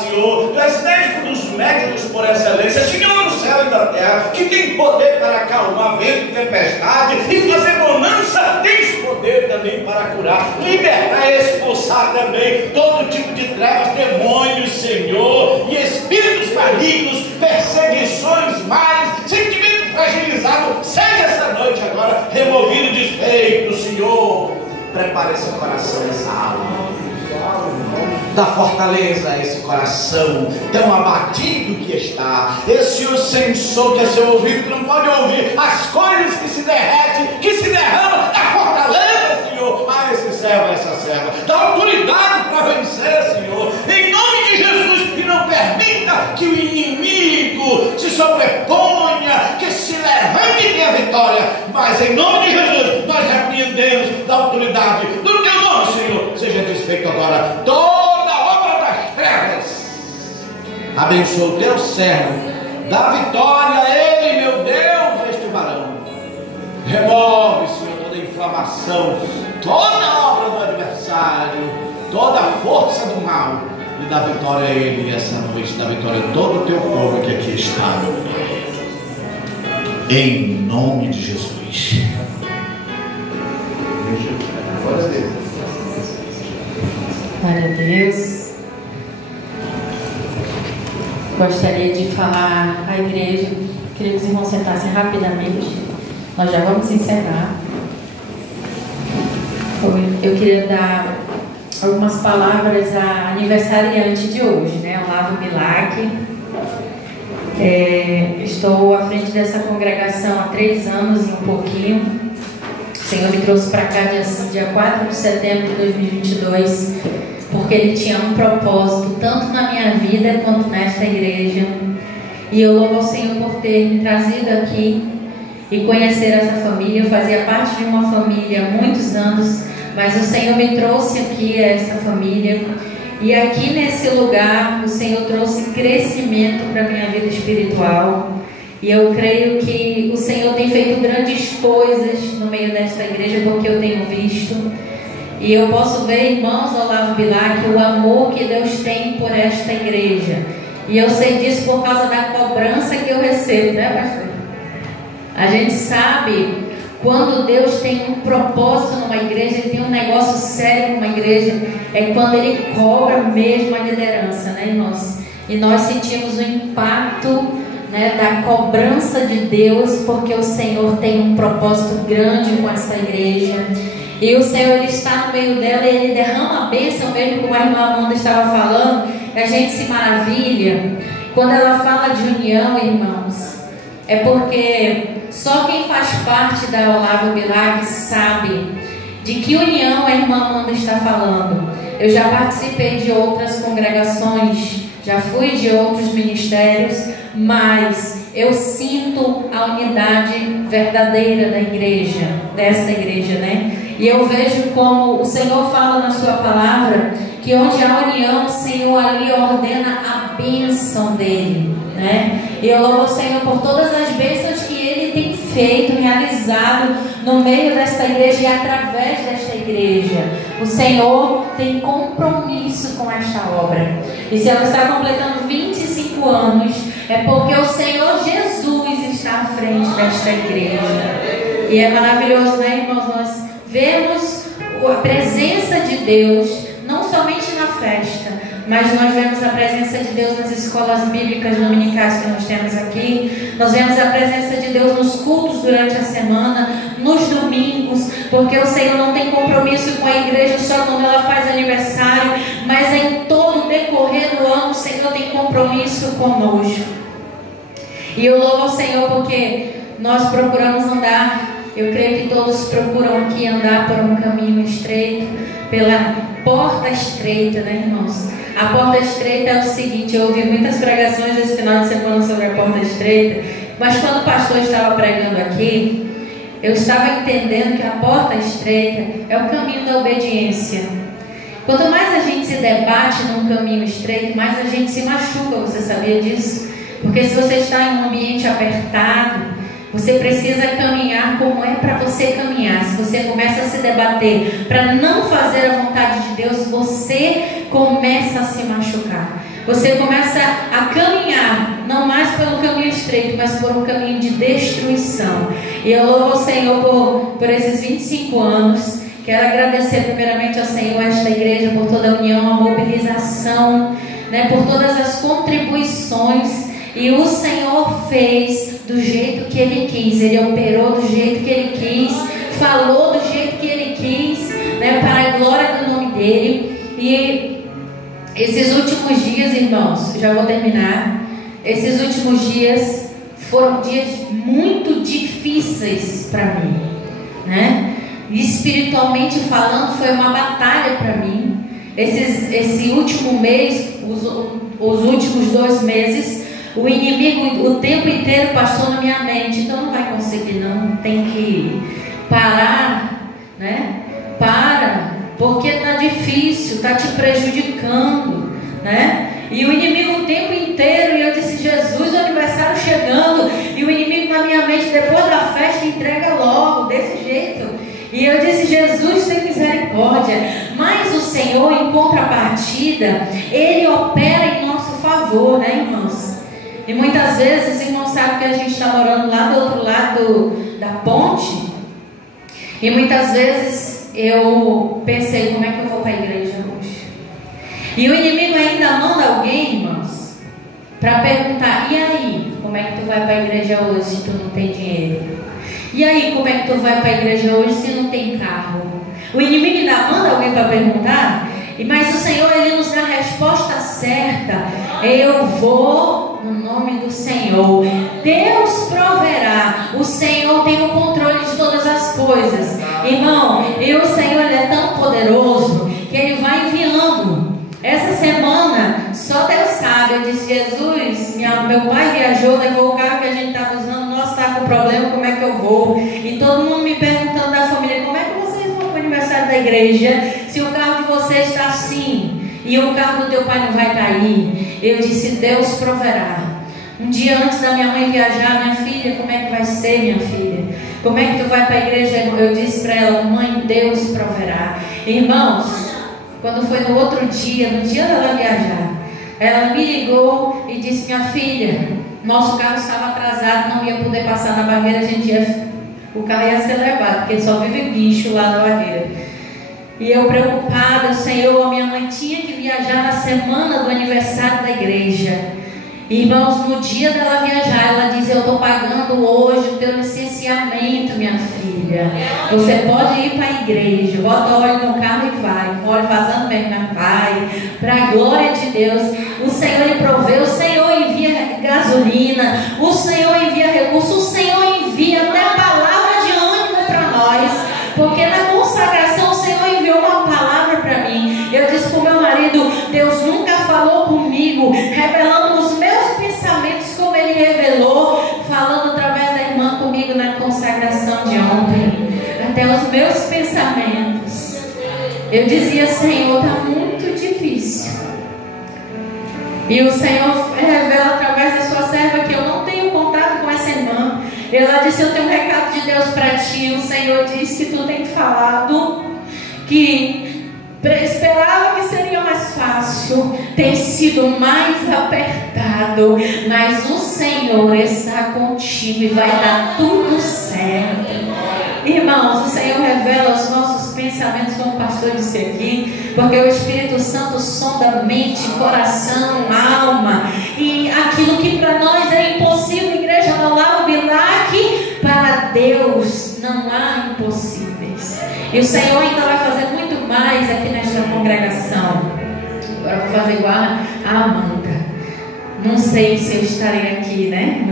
Senhor, Tu és médico dos médicos por excelência, Senhor do céu e da terra, que tem poder para acalmar vento e tempestade e fazer bonança. Tens poder também para curar, libertar e expulsar também todo tipo de trevas, demônios, Senhor, e espíritos malignos, perseguições, males, sentimento fragilizado. Seja essa noite agora removido, desfeito, Senhor. Prepare seu coração, essa alma, dá fortaleza a esse coração tão abatido que está. Esse o sensor que é seu ouvido, que não pode ouvir as coisas que se derretem, que se derramam. Dá fortaleza, Senhor, a esse servo, a essa serva. Dá autoridade para vencer, Senhor, em nome de Jesus. E não permita que o inimigo se sobreponha, que se levante e tenha vitória. Mas em nome de Jesus, nós repreendemos da autoridade do Teu nome, Senhor. Seja desfeito agora toda obra das trevas. Abençoa o Teu servo, dá vitória a ele, meu Deus, a este varão. Remove, Senhor, toda inflamação, toda obra do adversário, toda a força do mal, e dá vitória a ele essa noite. Dá vitória a todo o Teu povo que aqui está, meu Pai, em nome de Jesus. Glória a Deus. Glória a Deus. Gostaria de falar à igreja. Queria que os irmãos sentassem rapidamente. Nós já vamos encerrar. Eu queria dar algumas palavras à aniversariante de hoje, né? Ao lado Olavo Bilac. Estou à frente dessa congregação há 3 anos e um pouquinho. O Senhor me trouxe para cá dia 4 de setembro de 2022, porque Ele tinha um propósito, tanto na minha vida quanto nesta igreja. E eu louvo ao Senhor por ter me trazido aqui e conhecer essa família. Eu fazia parte de uma família há muitos anos, mas o Senhor me trouxe aqui a essa família. E aqui nesse lugar, o Senhor trouxe crescimento para a minha vida espiritual. E eu creio que o Senhor tem feito grandes coisas no meio desta igreja, porque eu tenho visto. E eu posso ver, irmãos Olavo Bilac, o amor que Deus tem por esta igreja. E eu sei disso por causa da cobrança que eu recebo, né, pastor? A gente sabe quando Deus tem um propósito numa igreja, Ele tem um negócio sério numa igreja, é quando Ele cobra mesmo a liderança, né, irmãos? E nós sentimos o impacto, né, da cobrança de Deus, porque o Senhor tem um propósito grande com essa igreja. E o Senhor, Ele está no meio dela e Ele derrama a bênção, mesmo como a irmã Amanda estava falando. A gente se maravilha quando ela fala de união, irmãos. É porque só quem faz parte da Olavo Bilac sabe de que união a irmã Amanda está falando. Eu já participei de outras congregações, já fui de outros ministérios, mas eu sinto a unidade verdadeira da igreja, desta igreja, né? E eu vejo como o Senhor fala na sua palavra, que onde há união, o Senhor ali ordena a bênção dele, né? E eu louvo o Senhor por todas as bênçãos que Ele tem feito, realizado no meio desta igreja e através desta igreja. O Senhor tem compromisso com esta obra. E se ela está completando 25 anos, é porque o Senhor Jesus está à frente desta igreja. E é maravilhoso, né, irmãos? Nós vemos a presença de Deus, não somente na festa, mas nós vemos a presença de Deus nas escolas bíblicas dominicais que nós temos aqui. Nós vemos a presença de Deus nos cultos durante a semana, nos domingos, porque o Senhor não tem compromisso com a igreja só quando ela faz aniversário, mas em todo o decorrer do ano o Senhor tem compromisso conosco. E eu louvo ao Senhor porque nós procuramos andar, eu creio que todos procuram aqui andar por um caminho estreito, pela porta estreita, né, irmãos? A porta estreita é o seguinte: eu ouvi muitas pregações esse final de semana sobre a porta estreita, mas quando o pastor estava pregando aqui, eu estava entendendo que a porta estreita é o caminho da obediência. Quanto mais a gente se debate num caminho estreito, mais a gente se machuca. Você sabia disso? Porque se você está em um ambiente apertado, você precisa caminhar como é para você caminhar. Se você começa a se debater para não fazer a vontade de Deus, você começa a se machucar. Você começa a caminhar, não mais pelo caminho estreito, mas por um caminho de destruição. E eu louvo ao Senhor por esses 25 anos. Quero agradecer primeiramente ao Senhor, a esta igreja, por toda a união, a mobilização, né, por todas as contribuições. E o Senhor fez do jeito que Ele quis. Ele operou do jeito que Ele quis, falou do jeito que Ele quis, né, para a glória do nome dEle. E esses últimos dias, irmãos, já vou terminar. Esses últimos dias foram dias muito difíceis para mim, né? Espiritualmente falando, foi uma batalha para mim. Esse último mês, os últimos 2 meses, o inimigo o tempo inteiro passou na minha mente. Então não vai conseguir não, tem que parar, né? Para, porque está difícil, está te prejudicando, né? E o inimigo o tempo inteiro, e eu disse: Jesus, o aniversário chegando, e o inimigo na minha mente, depois da festa, entrega logo, desse jeito. E eu disse: Jesus, tem misericórdia. Mas o Senhor, em contrapartida, Ele opera em nosso favor, né, irmãos? E muitas vezes, irmãos, sabe que a gente está morando lá do outro lado da ponte. E muitas vezes eu pensei: como é que eu vou para a igreja hoje? E o inimigo ainda manda alguém, irmãos, para perguntar: e aí, como é que tu vai para a igreja hoje se tu não tem dinheiro? E aí, como é que tu vai para a igreja hoje se não tem carro? O inimigo ainda manda alguém para perguntar. Mas o Senhor, Ele nos dá a resposta certa. Eu vou no nome do Senhor. Deus proverá. O Senhor tem o controle de todas as coisas. Irmão, e o Senhor ele é tão poderoso que Ele vai enviando. Essa semana, só Deus sabe. Eu disse: Jesus, meu pai viajou, levou o carro que a gente estava usando. Nossa, está com problema, como é que eu vou? E todo mundo me perguntando da família: como é que vocês vão para o aniversário da igreja se o carro de vocês está assim e o carro do teu pai não vai estar aí? Eu disse: Deus proverá. Um dia antes da minha mãe viajar: minha filha, como é que vai ser, minha filha? Como é que tu vai para a igreja? Eu disse para ela: mãe, Deus proverá. Irmãos, quando foi no outro dia, no dia dela viajar, ela me ligou e disse: minha filha, nosso carro estava atrasado, não ia poder passar na barreira, o carro ia ser levado, porque só vive bicho lá na barreira. E eu preocupada: Senhor, a minha mãe tinha que viajar na semana do aniversário da igreja. Irmãos, no dia dela viajar, ela diz: eu estou pagando hoje o teu licenciamento, minha filha. Você pode ir para a igreja, bota óleo no carro e vai. Óleo vazando mesmo, mas vai. Para a glória de Deus. O Senhor lhe provê, o Senhor envia gasolina, o Senhor envia recursos, o Senhor envia até a palavra de ânimo para nós. Porque na consagração o Senhor enviou uma palavra para mim. Eu disse para o meu marido: Deus nunca falou comigo, revelando os meus pensamentos como Ele revelou, falando através da irmã comigo na consagração de ontem. Até os meus pensamentos. Eu dizia: Senhor, está muito difícil. E o Senhor revela através da sua serva que eu não tenho contato com essa irmã. Ela disse: eu tenho um recado de Deus para ti. O Senhor disse que tu tem falado que esperava que seria mais fácil, tem sido mais apertado, mas o Senhor está contigo e vai dar tudo certo. Irmãos, o Senhor revela os nossos pensamentos, como o pastor disse aqui, porque o Espírito Santo sonda mente, coração, alma, e aquilo que para nós é impossível, igreja não há o Bilac, para Deus não há impossíveis. E o Senhor ainda vai fazer muito mais aqui nesta congregação. Agora eu vou fazer igual a Amanda. Não sei se eu estarei aqui, né?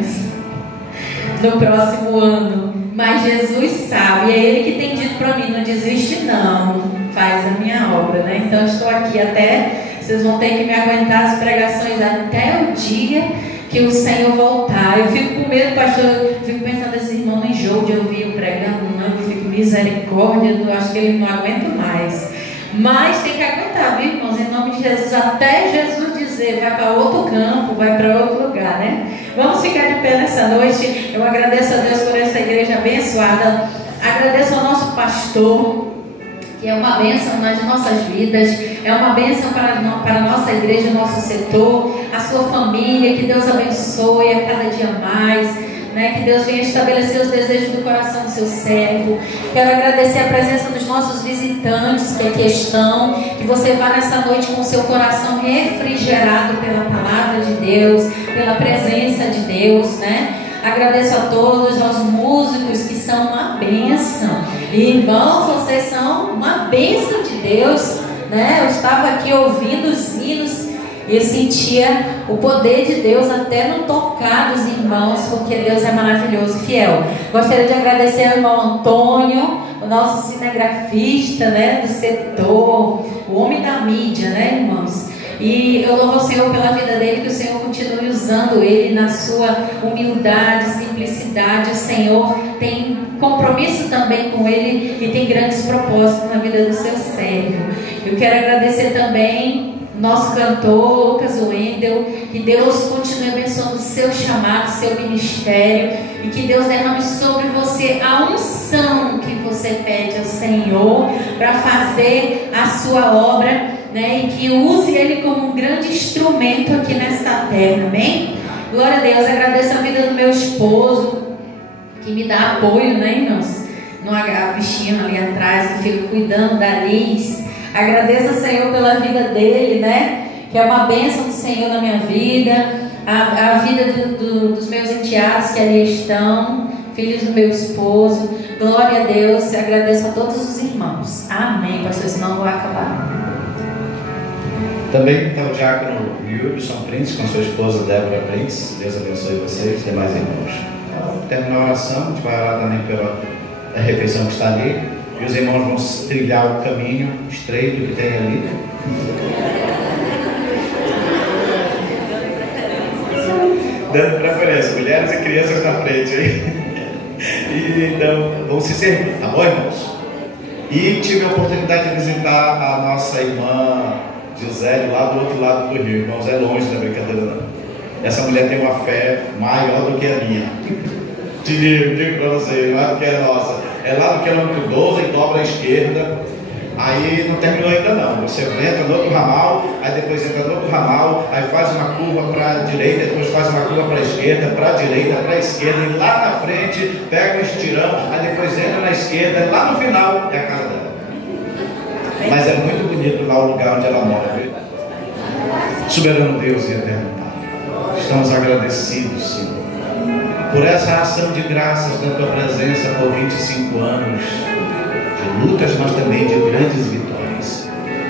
No próximo ano. Mas Jesus sabe. É Ele que tem dito para mim: não desiste não. Faz a minha obra, né? Então eu estou aqui até... Vocês vão ter que me aguentar as pregações até o dia que o Senhor voltar. Eu fico com medo, pastor. Eu fico pensando: esse irmão não enjoo de ouvir eu pregando, não. Eu fico: misericórdia, eu acho que ele não aguenta mais. Mas tem que aguentar, viu, irmãos? Em nome de Jesus, até Jesus dizer: vai para outro campo, vai para outro lugar, né? Vamos ficar de pé nessa noite. Eu agradeço a Deus por essa igreja abençoada. Agradeço ao nosso pastor, que é uma bênção nas nossas vidas, é uma bênção para a nossa igreja, nosso setor, a sua família. Que Deus abençoe a cada dia mais, né? Que Deus venha estabelecer os desejos do coração do seu servo. Quero agradecer a presença dos nossos visitantes que aqui estão, que você vá nessa noite com o seu coração refrigerado pela palavra de Deus, pela presença de Deus, né? Agradeço a todos, aos músicos que são uma bênção. Irmãos, vocês são uma bênção de Deus, né? Eu estava aqui ouvindo os hinos e eu sentia o poder de Deus até no tocar dos irmãos, porque Deus é maravilhoso e fiel. Gostaria de agradecer ao irmão Antônio, o nosso cinegrafista, né, do setor, o homem da mídia, né, irmãos? E eu louvo ao Senhor pela vida dele, que o Senhor continue usando ele na sua humildade, simplicidade. O Senhor tem compromisso também com ele e tem grandes propósitos na vida do seu servo. Eu quero agradecer também nosso cantor, Lucas Wendel, que Deus continue abençoando o seu chamado, seu ministério, e que Deus derrame sobre você a unção que você pede ao Senhor para fazer a sua obra, né? E que use ele como um grande instrumento aqui nesta terra, amém? Glória a Deus. Agradeço a vida do meu esposo, que me dá apoio, né, irmãos? A bichinha ali atrás, que fica cuidando da Liz. Agradeço ao Senhor pela vida dele, né? Que é uma bênção do Senhor na minha vida. A vida dos meus enteados que ali estão, filhos do meu esposo. Glória a Deus. Agradeço a todos os irmãos. Amém, pastor, senão eu vou acabar. Também está o diácono Wilson Prince com sua esposa Débora Prince. Deus abençoe vocês e demais irmãos. Terminar a oração, a gente vai orar também pela refeição que está ali. E os irmãos vão trilhar o caminho estreito que tem ali. Dando preferência, mulheres e crianças na frente aí. E então, vão se servir, tá bom, irmãos? E tive a oportunidade de visitar a nossa irmã Gisele lá do outro lado do rio. Irmãos, é longe da brincadeira não. Essa mulher tem uma fé maior do que a minha. Digo para você, não é porque é nossa. É lá no quilômetro 12 e dobra à esquerda. Aí não terminou ainda não. Você entra no outro ramal, aí depois entra no outro ramal, aí faz uma curva para a direita, depois faz uma curva para a esquerda, para a direita, para a esquerda, e lá na frente pega um estirão, aí depois entra na esquerda, lá no final é a casa dela. Mas é muito bonito lá o lugar onde ela mora, viu? Soberano Deus e eterno Pai, estamos agradecidos, Senhor, por essa ação de graças na tua presença por 25 anos de lutas, mas também de grandes vitórias.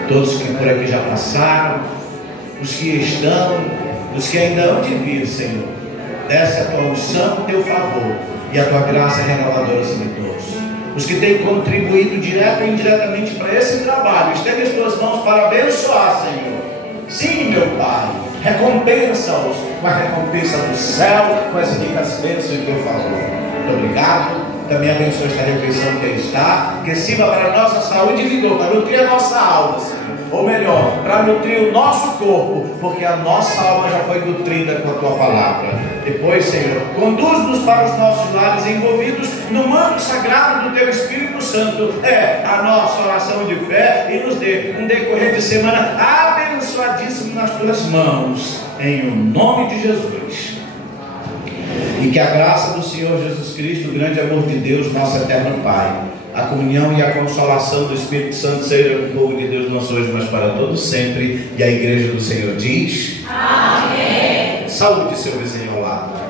Todos que por aqui já passaram, os que estão, os que ainda hão de vir, Senhor, desce a tua unção, o teu favor e a tua graça renovadora sobre todos. Os que têm contribuído direto e indiretamente para esse trabalho, estende as tuas mãos para abençoar, Senhor. Sim, meu Pai, recompensa-os com a recompensa do céu, com as ricas bênçãos do teu favor. Muito obrigado. Também abençoe esta refeição que aí está, que sirva para a nossa saúde e vigor, para nutrir a nossa alma, Senhor. Ou melhor, para nutrir o nosso corpo, porque a nossa alma já foi nutrida com a tua palavra. Depois, Senhor, conduz-nos para os nossos lares envolvidos no manto sagrado do teu Espírito Santo. É a nossa oração de fé e nos dê um decorrer de semana abençoadíssimo nas tuas mãos, em o nome de Jesus. E que a graça do Senhor Jesus Cristo, o grande amor de Deus, nosso eterno Pai, a comunhão e a consolação do Espírito Santo seja com o povo de Deus, não só hoje, mas para todos sempre. E a igreja do Senhor diz: Amém. Saúde seu vizinho ao lado.